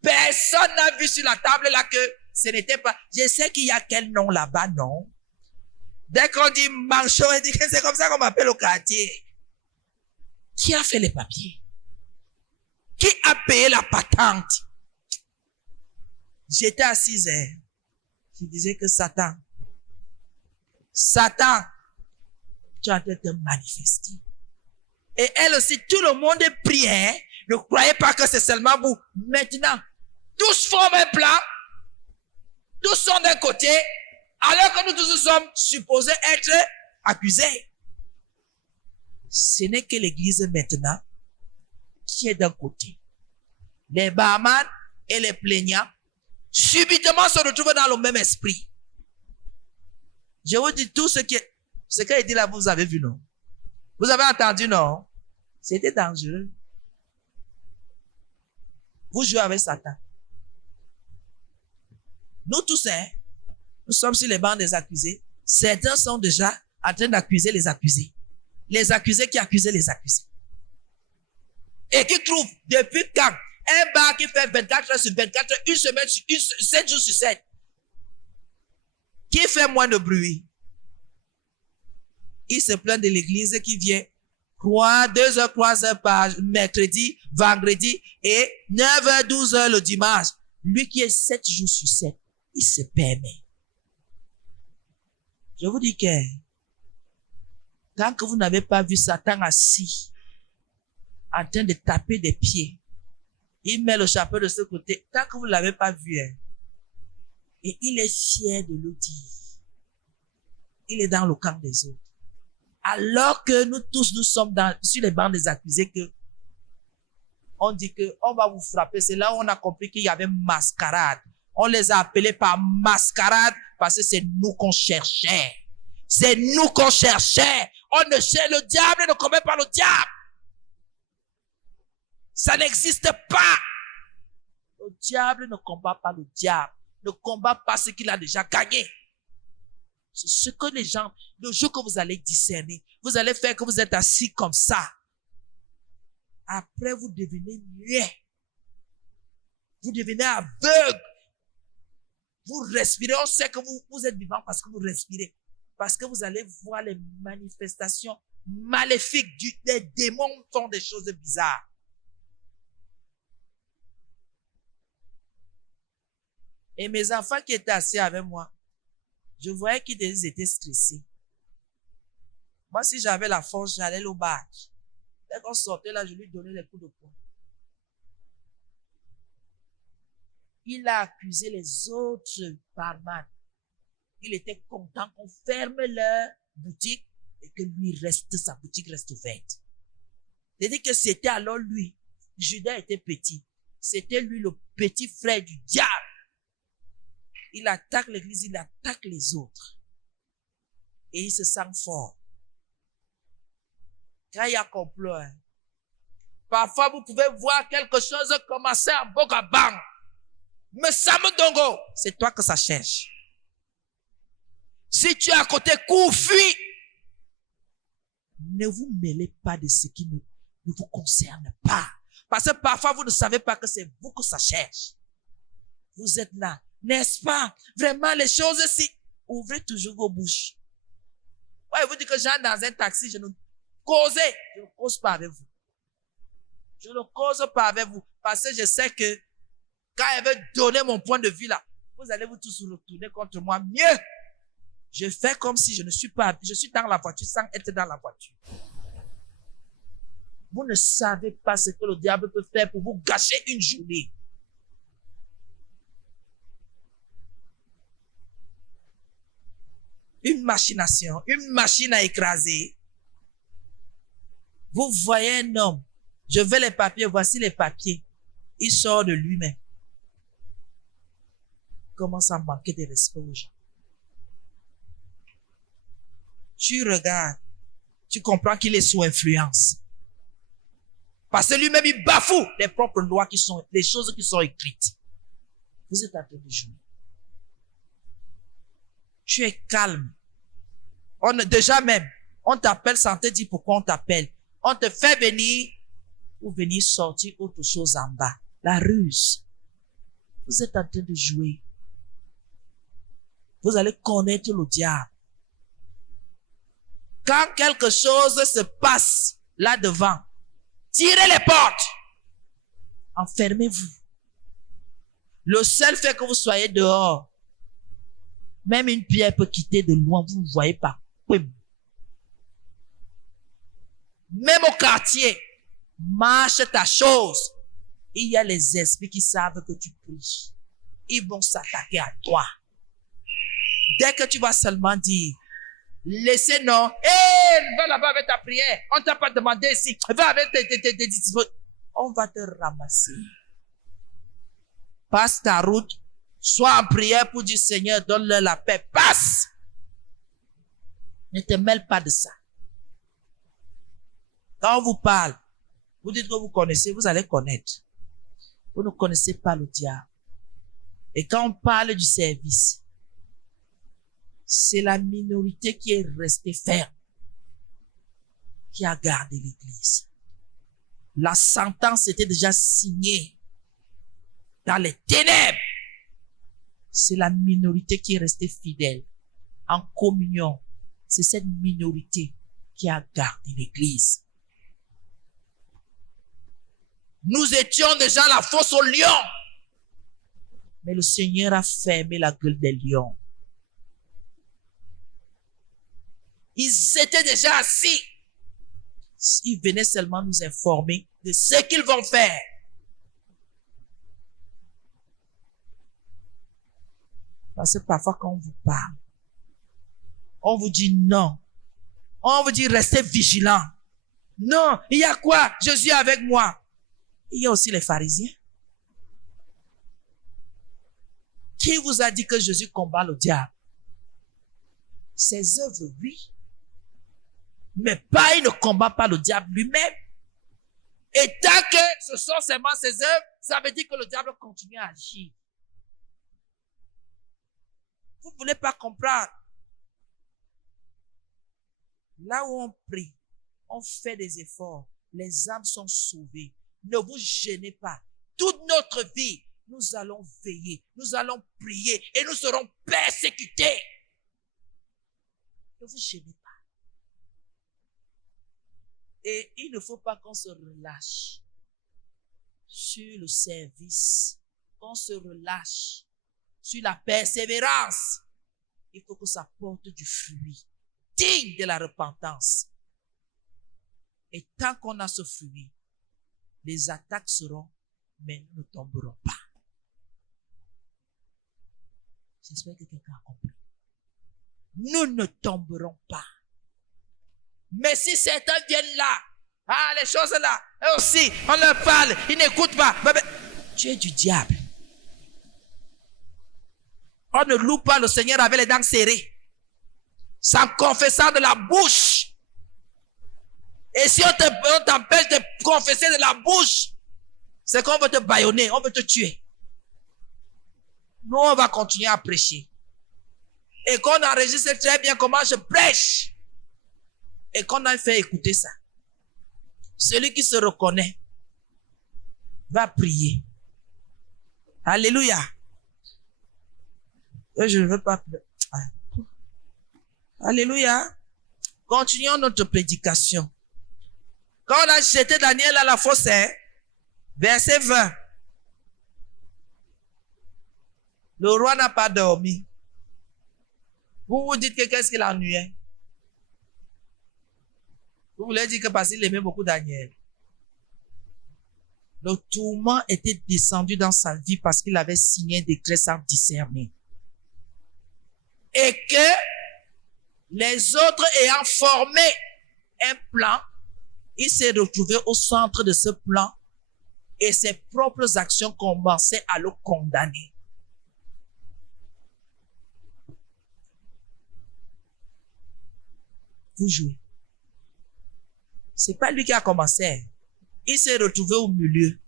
Personne n'a vu sur la table là que ce n'était pas. Je sais qu'il y a quel nom là-bas, non? Dès qu'on dit manchot, c'est comme ça qu'on m'appelle au quartier. Qui a fait les papiers? Qui a payé la patente? J'étais assise, je disais que Satan, tu es en train de te manifester. Et elle aussi, tout le monde priait. Ne croyez pas que c'est seulement vous. Maintenant, tous forment un plan. Tous sont d'un côté. Alors que nous tous sommes supposés être accusés. Ce n'est que l'église maintenant qui est d'un côté. Les barman et les plaignants subitement se retrouvent dans le même esprit. Je vous dis tout ce qu'il dit là, vous avez vu, non? Vous avez entendu, non? C'était dangereux. Vous jouez avec Satan. Nous tous, nous sommes sur les bancs des accusés. Certains sont déjà en train d'accuser les accusés. Les accusés qui accusaient les accusés. Et qui trouvent, depuis quand, un bar qui fait 24 heures sur 24 heures, une semaine sur 7 jours sur 7, qui fait moins de bruit. Il se plaint de l'église qui vient 2 heures, 3 heures par mercredi, vendredi et 9 heures, 12 heures le dimanche. Lui qui est 7 jours sur 7, il se permet. Je vous dis que tant que vous n'avez pas vu Satan assis, en train de taper des pieds, il met le chapeau de ce côté, tant que vous ne l'avez pas vu, et il est fier de le dire. Il est dans le camp des autres. Alors que nous tous, nous sommes sur les bancs des accusés que on dit que on va vous frapper. C'est là où on a compris qu'il y avait mascarade. On les a appelés par mascarade parce que c'est nous qu'on cherchait. C'est nous qu'on cherchait. On ne cherche le diable, ne commet pas le diable. Ça n'existe pas. Le diable ne combat pas le diable. Ne combat pas ce qu'il a déjà gagné. C'est ce que les gens, le jour que vous allez discerner, vous allez faire que vous êtes assis comme ça. Après, vous devenez muet. Vous devenez aveugle. Vous respirez. On sait que vous êtes vivant parce que vous respirez. Parce que vous allez voir les manifestations maléfiques des démons font des choses bizarres. Et mes enfants qui étaient assis avec moi, je voyais qu'ils étaient stressés. Moi, si j'avais la force, j'allais au bar. Dès qu'on sortait là, je lui donnais les coups de poing. Il a accusé les autres barman. Il était content qu'on ferme leur boutique et que sa boutique reste ouverte. C'est-à-dire que c'était alors lui. Judas était petit. C'était lui le petit frère du diable. Il attaque l'église, il attaque les autres. Et il se sent fort. Quand il y a complot, parfois vous pouvez voir quelque chose commencer en Bogabang. Mais Sam Dongo, c'est toi que ça cherche. Si tu es à côté, cours, fuis. Ne vous mêlez pas de ce qui ne vous concerne pas. Parce que parfois vous ne savez pas que c'est vous que ça cherche. Vous êtes là. N'est-ce pas? Vraiment, les choses, si. Ouvrez toujours vos bouches. Ouais, vous dites que j'entre dans un taxi, je ne cause pas avec vous. Je ne cause pas avec vous. Parce que je sais que quand elle veut donner mon point de vue là, vous allez vous tous retourner contre moi. Mieux, je fais comme si je ne suis pas, je suis dans la voiture sans être dans la voiture. Vous ne savez pas ce que le diable peut faire pour vous gâcher une journée. Une machination, une machine à écraser. Vous voyez un homme, je veux les papiers, voici les papiers. Il sort de lui-même. Il commence à manquer de respect aux gens. Tu regardes, tu comprends qu'il est sous influence. Parce que lui-même, il bafoue les propres lois les choses qui sont écrites. Vous êtes en train de jouer. Tu es calme. Déjà même, on t'appelle sans te dire pourquoi on t'appelle. On te fait venir ou venir sortir autre chose en bas. La ruse. Vous êtes en train de jouer. Vous allez connaître le diable. Quand quelque chose se passe là devant, tirez les portes. Enfermez-vous. Le seul fait que vous soyez dehors, même une pierre peut quitter de loin, vous ne voyez pas. Même au quartier, marche ta chose. Il y a les esprits qui savent que tu pries. Ils vont s'attaquer à toi. Dès que tu vas seulement dire, laissez non, va là-bas avec ta prière. On ne t'a pas demandé ici. Va avec tes disciples. On va te ramasser. Passe ta route. Sois en prière pour dire, Seigneur, donne-leur la paix. Passe. Ne te mêle pas de ça. Quand on vous parle, vous dites que vous connaissez, vous allez connaître. Vous ne connaissez pas le diable. Et quand on parle du service, c'est la minorité qui est restée ferme, qui a gardé l'église. La sentence était déjà signée dans les ténèbres. C'est la minorité qui est restée fidèle, en communion. C'est cette minorité qui a gardé l'église. Nous étions déjà la fosse aux lions. Mais le Seigneur a fermé la gueule des lions. Ils étaient déjà assis. Ils venaient seulement nous informer de ce qu'ils vont faire. Parce que parfois quand on vous parle, on vous dit non. On vous dit restez vigilants. Non, il y a quoi? Jésus est avec moi. Il y a aussi les pharisiens. Qui vous a dit que Jésus combat le diable? Ses œuvres, oui. Mais pas, il ne combat pas le diable lui-même. Et tant que ce sont seulement ses œuvres, ça veut dire que le diable continue à agir. Vous ne voulez pas comprendre. Là où on prie, on fait des efforts, les âmes sont sauvées. Ne vous gênez pas. Toute notre vie, nous allons veiller, nous allons prier et nous serons persécutés. Ne vous gênez pas. Et il ne faut pas qu'on se relâche sur le service, qu'on se relâche sur la persévérance. Il faut que ça porte du fruit digne de la repentance. Et tant qu'on a ce fruit, les attaques seront, mais nous ne tomberons pas. J'espère que quelqu'un a compris. Nous ne tomberons pas. Mais si certains viennent là, les choses là, eux aussi, on leur parle, ils n'écoutent pas. Tu es du diable. On ne loue pas le Seigneur avec les dents serrées. Sans confessant de la bouche. Et si on t'empêche de confesser de la bouche, c'est qu'on veut te bâillonner, on veut te tuer. Nous, on va continuer à prêcher. Et qu'on enregistre très bien comment je prêche. Et qu'on a fait écouter ça. Celui qui se reconnaît va prier. Alléluia. Je ne veux pas pleurer. Alléluia. Continuons notre prédication. Quand on a jeté Daniel à la fosse, verset 20. Le roi n'a pas dormi. Vous vous dites que qu'est-ce qui l'ennuyait? Vous voulez dire que parce qu'il aimait beaucoup Daniel. Le tourment était descendu dans sa vie parce qu'il avait signé un décret sans discerner. Et que les autres ayant formé un plan, il s'est retrouvé au centre de ce plan et ses propres actions commençaient à le condamner. Vous jouez. C'est pas lui qui a commencé. Il s'est retrouvé au milieu.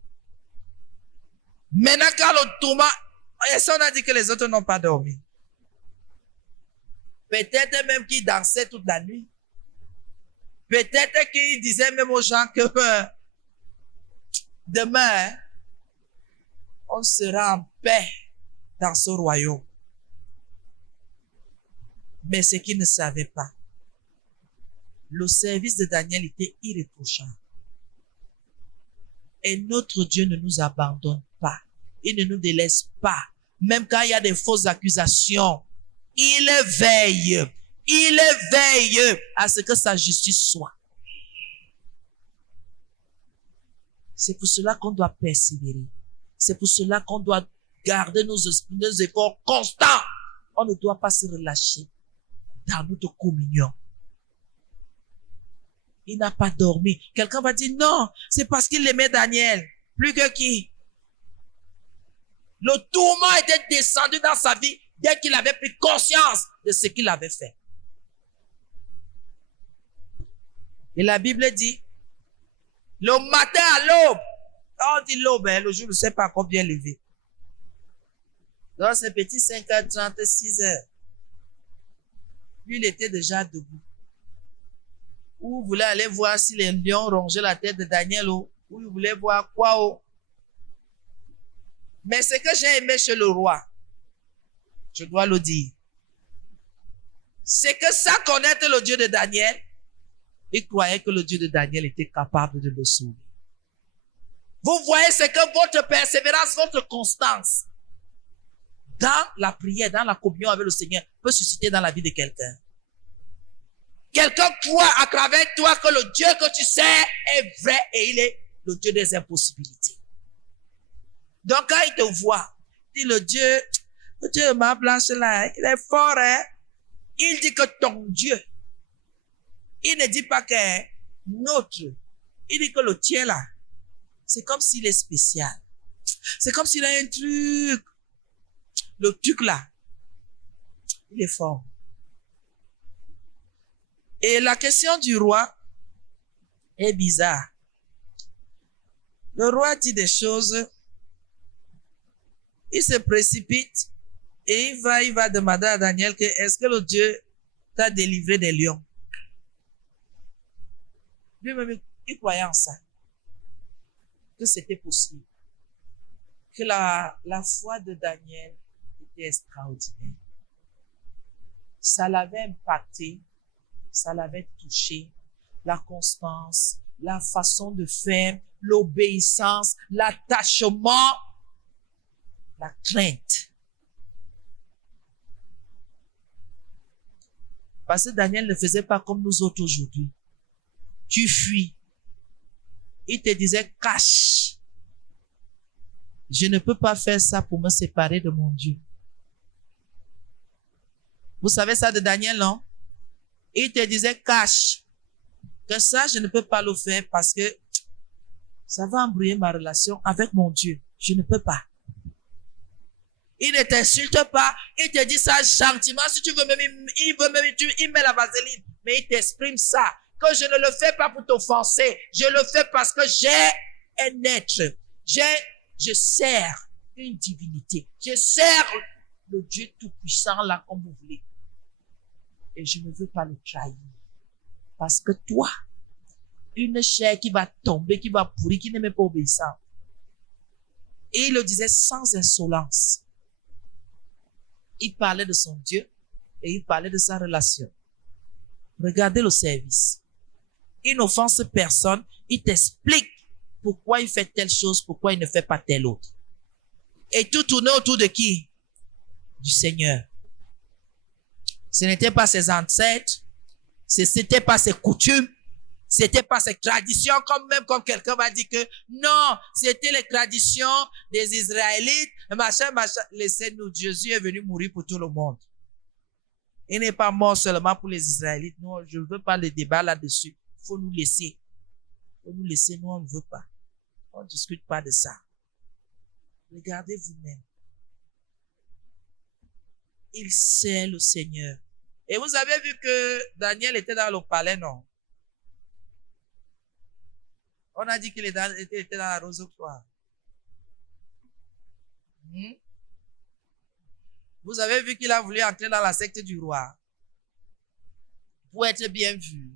Maintenant, quand le tourment, on a dit que les autres n'ont pas dormi. Peut-être même qu'il dansait toute la nuit. Peut-être qu'il disait même aux gens que demain, on sera en paix dans ce royaume. Mais ce qu'il ne savait pas, le service de Daniel était irréprochable. Et notre Dieu ne nous abandonne pas. Il ne nous délaisse pas. Même quand il y a des fausses accusations, il veille à ce que sa justice soit. C'est pour cela qu'on doit persévérer. C'est pour cela qu'on doit garder nos efforts constants. On ne doit pas se relâcher dans notre communion. Il n'a pas dormi. Quelqu'un va dire non, c'est parce qu'il aimait Daniel. Plus que qui? Le tourment était descendu dans sa vie dès qu'il avait pris conscience de ce qu'il avait fait. Et la Bible dit, le matin à l'aube, quand on dit l'aube, le jour ne sait pas encore bien levé. Dans ces petits 5h30, 6h, lui, il était déjà debout. Ou vous voulez aller voir si les lions rongeaient la tête de Daniel, ou vous voulez voir quoi. Mais ce que j'ai aimé chez le roi, je dois le dire, c'est que sans connaître le Dieu de Daniel, il croyait que le Dieu de Daniel était capable de le sauver. Vous voyez, c'est que votre persévérance, votre constance dans la prière, dans la communion avec le Seigneur peut susciter dans la vie de quelqu'un. Quelqu'un croit à travers toi que le Dieu que tu sais est vrai et il est le Dieu des impossibilités. Donc quand il te voit, il dit le Dieu de ma blanche là, il est fort, hein? Il dit que ton Dieu Il ne dit pas que notre. Il dit que le tien là, c'est comme s'il est spécial. C'est comme s'il a un truc. Le truc là, il est fort. Et la question du roi est bizarre. Le roi dit des choses, il se précipite et il va demander à Daniel que est-ce que le Dieu t'a délivré des lions? Lui-même, il croyait en ça, que c'était possible, que la foi de Daniel était extraordinaire. Ça l'avait impacté, ça l'avait touché, la constance, la façon de faire, l'obéissance, l'attachement, la crainte. Parce que Daniel ne faisait pas comme nous autres aujourd'hui. Tu fuis. Il te disait, cache. Je ne peux pas faire ça pour me séparer de mon Dieu. Vous savez ça de Daniel, non? Il te disait, cache. Que ça, je ne peux pas le faire parce que ça va embrouiller ma relation avec mon Dieu. Je ne peux pas. Il ne t'insulte pas. Il te dit ça gentiment. Si tu veux même, il met la vaseline. Mais il t'exprime ça. Que je ne le fais pas pour t'offenser. Je le fais parce que j'ai un être. Je sers une divinité. Je sers le Dieu Tout-Puissant là comme vous voulez. Et je ne veux pas le trahir. Parce que toi, une chair qui va tomber, qui va pourrir, qui n'est même pas obéissante. Et il le disait sans insolence. Il parlait de son Dieu et il parlait de sa relation. Regardez le service. Il n'offense personne. Il t'explique pourquoi il fait telle chose, pourquoi il ne fait pas telle autre. Et tout tournait autour de qui? Du Seigneur. Ce n'était pas ses ancêtres. Ce n'était pas ses coutumes. C'était pas ses traditions, comme quelqu'un va dire que non, c'était les traditions des Israélites, machin. Laissez-nous, Jésus est venu mourir pour tout le monde. Il n'est pas mort seulement pour les Israélites. Non, je ne veux pas le débat là-dessus. Il faut nous laisser. Il faut nous laisser, nous on ne veut pas. On ne discute pas de ça. Regardez vous-même. Il sait le Seigneur. Et vous avez vu que Daniel était dans le palais, non? On a dit qu'il était dans la roseautoire. Vous avez vu qu'il a voulu entrer dans la secte du roi. Pour être bien vu.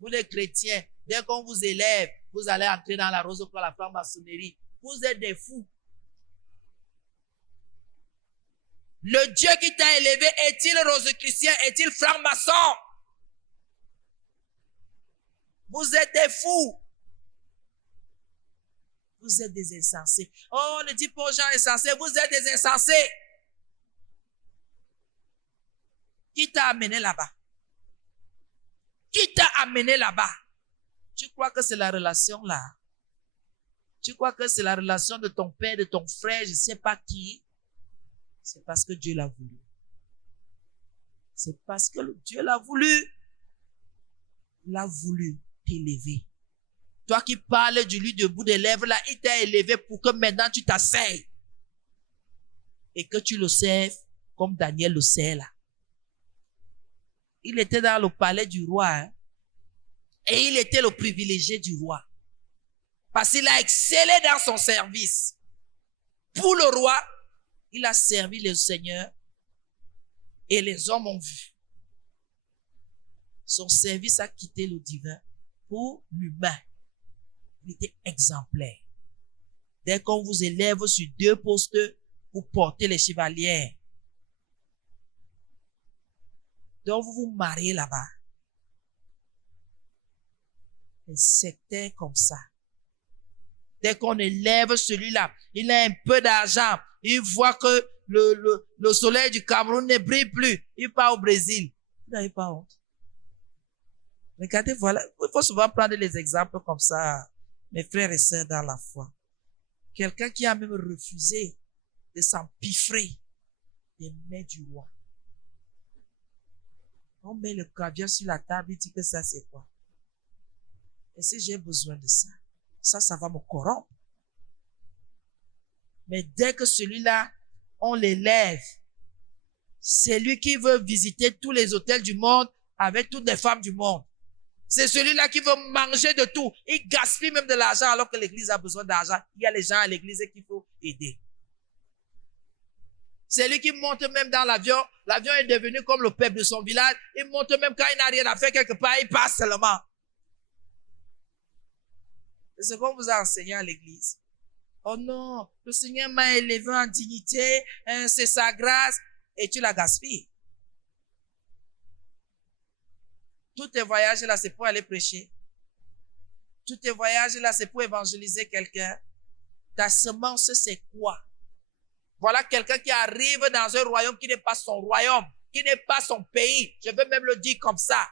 Vous les chrétiens, dès qu'on vous élève, vous allez entrer dans la roseautoire, la franc-maçonnerie. Vous êtes des fous. Le Dieu qui t'a élevé, est-il rosicrucien? Est-il franc-maçon? Vous êtes des fous. Vous êtes des insensés. Oh, on ne dit pas aux gens insensés, vous êtes des insensés. Qui t'a amené là-bas? Qui t'a amené là-bas? Tu crois que c'est la relation là? Tu crois que c'est la relation de ton père, de ton frère, je ne sais pas qui? C'est parce que Dieu l'a voulu. C'est parce que Dieu l'a voulu. Il a voulu t'élever. Toi qui parles du lui debout des lèvres là, il t'a élevé pour que maintenant tu t'asseyes. Et que tu le serves comme Daniel le sert là. Il était dans le palais du roi. Hein, et il était le privilégié du roi. Parce qu'il a excellé dans son service. Pour le roi, il a servi le Seigneur. Et les hommes ont vu. Son service a quitté le divin pour l'humain. Il était exemplaire. Dès qu'on vous élève sur 2 postes pour porter les chevalières, donc vous vous mariez là-bas. Et c'était comme ça. Dès qu'on élève celui-là, il a un peu d'argent, il voit que le soleil du Cameroun ne brille plus, il part au Brésil. Vous n'avez pas honte. Regardez, voilà, il faut souvent prendre les exemples comme ça, mes frères et sœurs dans la foi. Quelqu'un qui a même refusé de s'empiffrer des mains du roi. On met le caviar sur la table, il dit que ça c'est quoi? Et si j'ai besoin de ça, ça va me corrompre. Mais dès que celui-là, on l'élève, c'est lui qui veut visiter tous les hôtels du monde avec toutes les femmes du monde. C'est celui-là qui veut manger de tout. Il gaspille même de l'argent alors que l'église a besoin d'argent. Il y a les gens à l'église qu'il faut aider. C'est lui qui monte même dans l'avion. L'avion est devenu comme le peuple de son village. Il monte même quand il n'a rien à faire quelque part, il passe seulement. C'est ce qu'on vous a enseigné à l'église. Oh non, le Seigneur m'a élevé en dignité, c'est sa grâce, et tu la gaspilles. Tous tes voyages là, c'est pour aller prêcher. Tous tes voyages là, c'est pour évangéliser quelqu'un. Ta semence, c'est quoi? Voilà quelqu'un qui arrive dans un royaume qui n'est pas son royaume, qui n'est pas son pays. Je veux même le dire comme ça.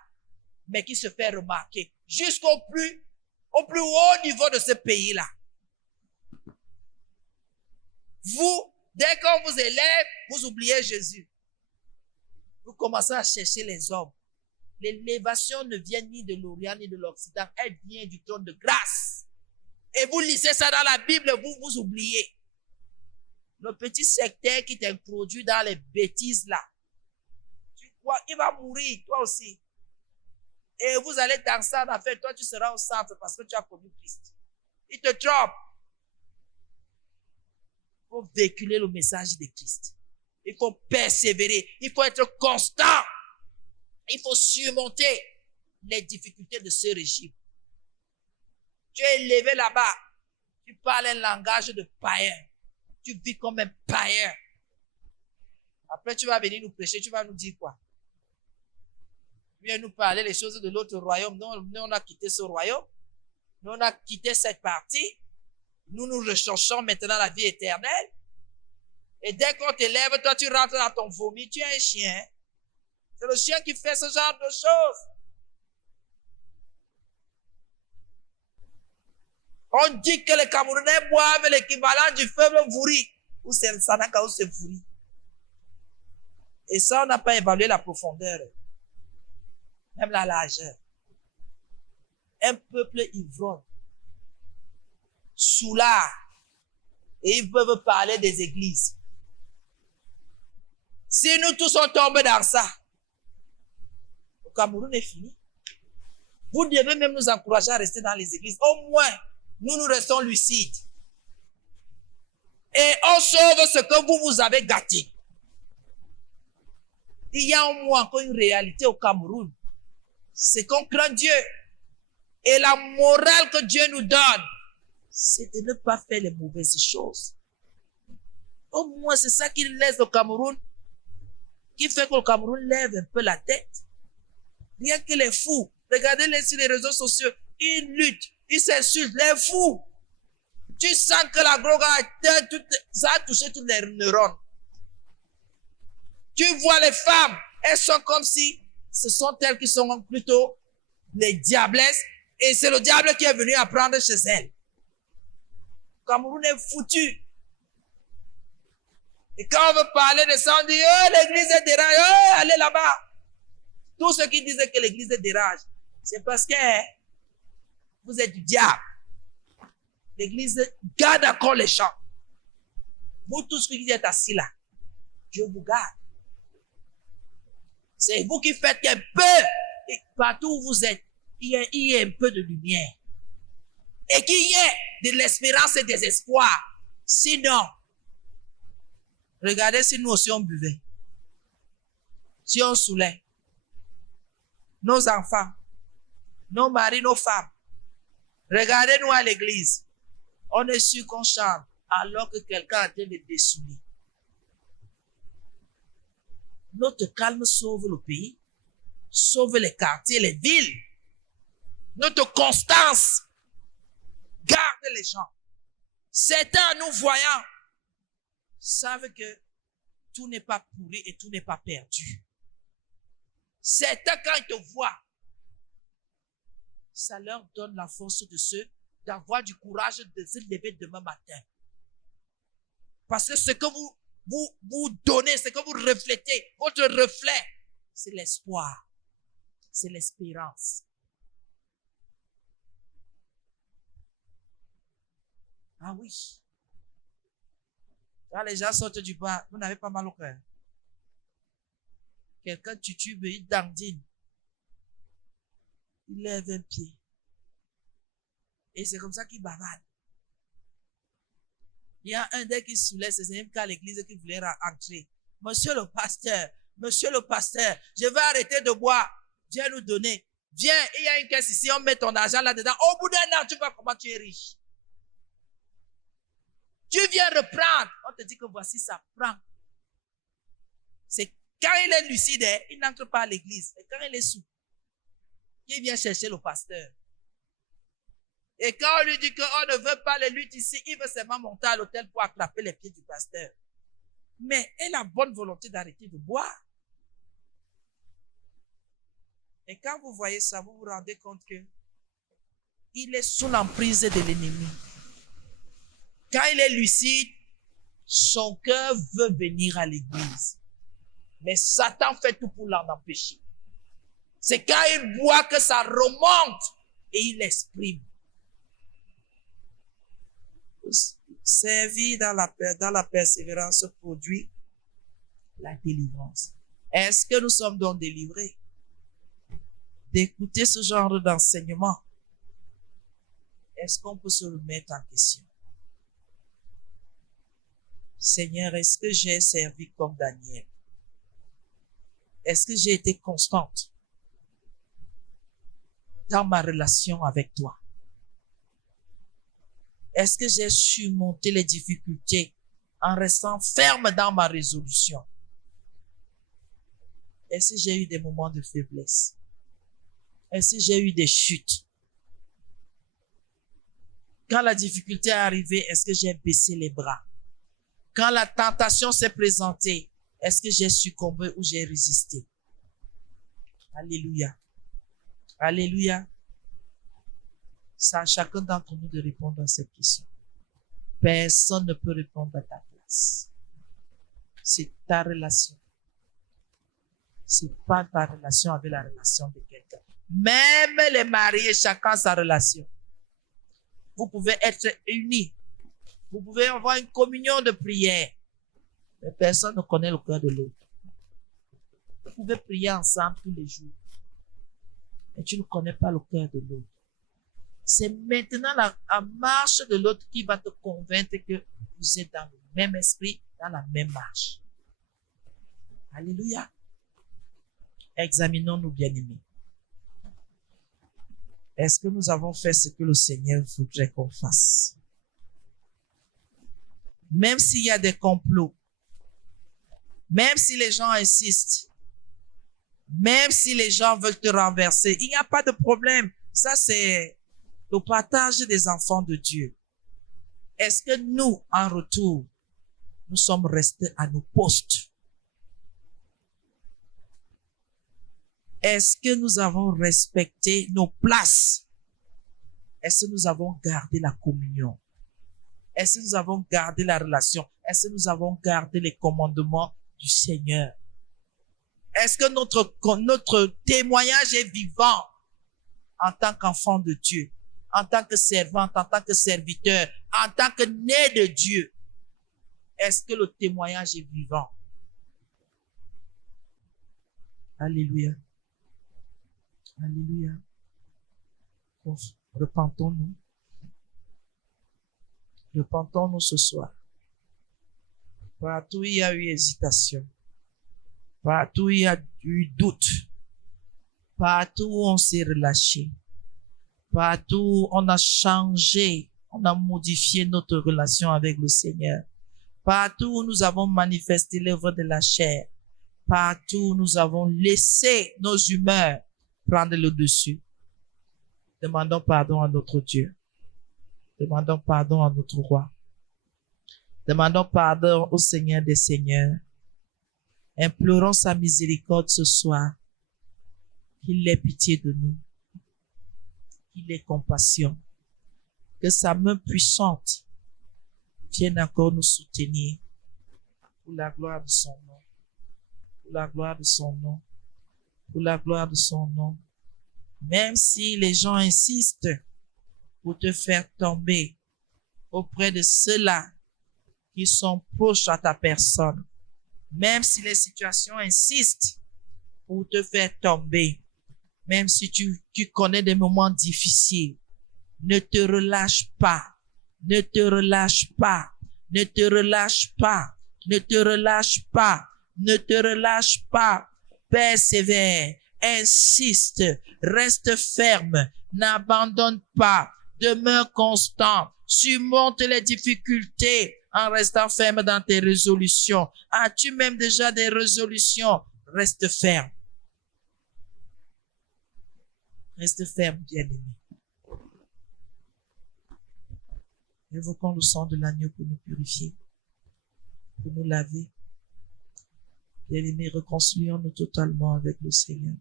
Mais qui se fait remarquer jusqu'au plus haut niveau de ce pays-là. Vous, dès qu'on vous élève, vous oubliez Jésus. Vous commencez à chercher les hommes. L'élévation ne vient ni de l'Orient ni de l'Occident. Elle vient du trône de grâce. Et vous lisez ça dans la Bible, vous oubliez. Le petit sectaire qui t'introduit dans les bêtises là. Tu crois qu'il va mourir, toi aussi. Et vous allez danser en affaire. Toi, tu seras au centre parce que tu as connu Christ. Il te trompe. Il faut véhiculer le message de Christ. Il faut persévérer. Il faut être constant. Il faut surmonter les difficultés de ce régime. Tu es élevé là-bas. Tu parles un langage de païen. Tu vis comme un païen. Après, tu vas venir nous prêcher. Tu vas nous dire quoi? Tu viens nous parler les choses de l'autre royaume. Nous, on a quitté ce royaume. Nous, on a quitté cette partie. Nous recherchons maintenant la vie éternelle. Et dès qu'on t'élève, toi, tu rentres dans ton vomi. Tu es un chien. C'est le chien qui fait ce genre de choses. On dit que les Camerounais boivent l'équivalent du faible vouri. Ou c'est le Sanaka ou c'est vouri. Et ça, on n'a pas évalué la profondeur. Même la largeur. Un peuple ivrogne. Soulard. Et ils peuvent parler des églises. Si nous tous on tombe dans ça, le Cameroun est fini. Vous devez même nous encourager à rester dans les églises. Au moins, nous restons lucides. Et on sauve ce que vous avez gâté. Il y a au moins encore une réalité au Cameroun. C'est qu'on craint Dieu. Et la morale que Dieu nous donne, c'est de ne pas faire les mauvaises choses. Au moins, c'est ça qui laisse le Cameroun, qui fait que le Cameroun lève un peu la tête. Rien que les fous. Regardez-les sur les réseaux sociaux. Ils luttent, ils s'insultent, les fous. Tu sens que la drogue ça a touché toutes les neurones. Tu vois les femmes, elles sont comme si ce sont elles qui sont plutôt les diablesses et c'est le diable qui est venu apprendre chez elles. Le Cameroun est foutu. Et quand on veut parler de ça, on dit, oh, l'église est dérange, oh, allez là-bas. Tous ceux qui disaient que l'église est dérange, c'est parce que vous êtes du diable. L'église garde encore les champs. Vous tous qui êtes assis là, Dieu vous garde. C'est vous qui faites un peu, et partout où vous êtes, il y a un peu de lumière. Et qu'il y ait de l'espérance et des espoirs. Sinon, regardez si nous aussi on buvait. Si on saoulait. Nos enfants, nos maris, nos femmes. Regardez-nous à l'église. On est sûr qu'on chante alors que quelqu'un est en train de dessouler. Notre calme sauve le pays, sauve les quartiers, les villes. Notre constance garde les gens. Certains, nous voyant, savent que tout n'est pas pourri et tout n'est pas perdu. Certains, quand ils te voient, ça leur donne la force d'avoir du courage de se lever demain matin. Parce que ce que vous donnez, ce que vous reflétez, votre reflet, c'est l'espoir. c'est l'espérance. Ah oui. Quand les gens sortent du bar, vous n'avez pas mal au cœur. Quelqu'un titube, il dandine. Il lève un pied. Et c'est comme ça qu'il bavade. Il y a un dès qui soulève, c'est même qu'à l'église qui voulait entrer. Monsieur le pasteur, je vais arrêter de boire. Viens nous donner. Viens, il y a une caisse ici, on met ton argent là-dedans. Au bout d'un an, tu vois comment tu es riche. Tu viens reprendre. On te dit que voici ça, prends. C'est quand il est lucide, il n'entre pas à l'église. Et quand il est sous, il vient chercher le pasteur. Et quand on lui dit qu'on ne veut pas les luttes ici, il veut seulement monter à l'hôtel pour attraper les pieds du pasteur. Mais il a bonne volonté d'arrêter de boire. Et quand vous voyez ça, vous vous rendez compte que il est sous l'emprise de l'ennemi. Quand il est lucide, son cœur veut venir à l'église. Mais Satan fait tout pour l'en empêcher. C'est quand il boit que ça remonte et il exprime. Servir dans la persévérance produit la délivrance. Est-ce que nous sommes donc délivrés d'écouter ce genre d'enseignement? Est-ce qu'on peut se remettre en question? Seigneur, est-ce que j'ai servi comme Daniel? Est-ce que j'ai été constante dans ma relation avec toi? Est-ce que j'ai surmonté les difficultés en restant ferme dans ma résolution? Est-ce que j'ai eu des moments de faiblesse? Est-ce que j'ai eu des chutes? Quand la difficulté est arrivée, est-ce que j'ai baissé les bras? Quand la tentation s'est présentée, est-ce que j'ai succombé ou j'ai résisté? Alléluia. Alléluia. C'est à chacun d'entre nous de répondre à cette question. Personne ne peut répondre à ta place. C'est ta relation. C'est pas ta relation avec la relation de quelqu'un. Même les mariés, chacun sa relation. Vous pouvez être unis. Vous pouvez avoir une communion de prière. Mais personne ne connaît le cœur de l'autre. Vous pouvez prier ensemble tous les jours. Mais tu ne connais pas le cœur de l'autre. C'est maintenant la marche de l'autre qui va te convaincre que vous êtes dans le même esprit, dans la même marche. Alléluia. Examinons-nous, bien-aimés. Est-ce que nous avons fait ce que le Seigneur voudrait qu'on fasse? Même s'il y a des complots, même si les gens insistent, même si les gens veulent te renverser, il n'y a pas de problème. Ça, c'est le partage des enfants de Dieu. Est-ce que nous, en retour, nous sommes restés à nos postes? Est-ce que nous avons respecté nos places? Est-ce que nous avons gardé la communion? Est-ce que nous avons gardé la relation? Est-ce que nous avons gardé les commandements du Seigneur? Est-ce que notre témoignage est vivant en tant qu'enfant de Dieu, en tant que servante, en tant que serviteur, en tant que né de Dieu? Est-ce que le témoignage est vivant? Alléluia. Alléluia. Repentons-nous. Repentons-nous ce soir. Partout où il y a eu hésitation, partout où il y a eu doute, partout où on s'est relâché, partout où on a changé, on a modifié notre relation avec le Seigneur, partout où nous avons manifesté l'œuvre de la chair, partout où nous avons laissé nos humeurs prendre le dessus. Demandons pardon à notre Dieu. Demandons pardon à notre roi. Demandons pardon au Seigneur des Seigneurs. Implorons sa miséricorde ce soir. Qu'il ait pitié de nous. Qu'il ait compassion. Que sa main puissante vienne encore nous soutenir. Pour la gloire de son nom. Pour la gloire de son nom. pour la gloire de son nom. Même si les gens insistent pour te faire tomber auprès de ceux-là qui sont proches à ta personne, même si les situations insistent pour te faire tomber, même si tu connais des moments difficiles, ne te relâche pas, ne te relâche pas, ne te relâche pas, ne te relâche pas, ne te relâche pas, persévère, insiste, reste ferme, n'abandonne pas, demeure constant, surmonte les difficultés en restant ferme dans tes résolutions. As-tu même déjà des résolutions? Reste ferme. Reste ferme, bien-aimé. Invoquons le sang de l'agneau pour nous purifier, pour nous laver. Bien-aimé, réconcilions-nous totalement avec le Seigneur.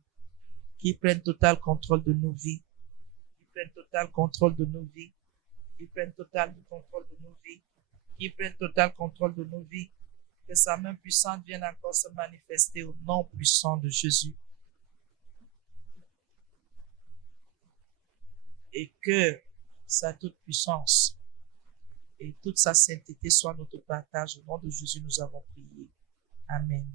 Qu'il prenne total contrôle de nos vies. Qu'il prenne total contrôle de nos vies. Qu'il prenne total contrôle de nos vies. Qu'il prenne total contrôle de nos vies. Que sa main puissante vienne encore se manifester au nom puissant de Jésus. Et que sa toute puissance et toute sa sainteté soit notre partage. Au nom de Jésus, nous avons prié. Amen.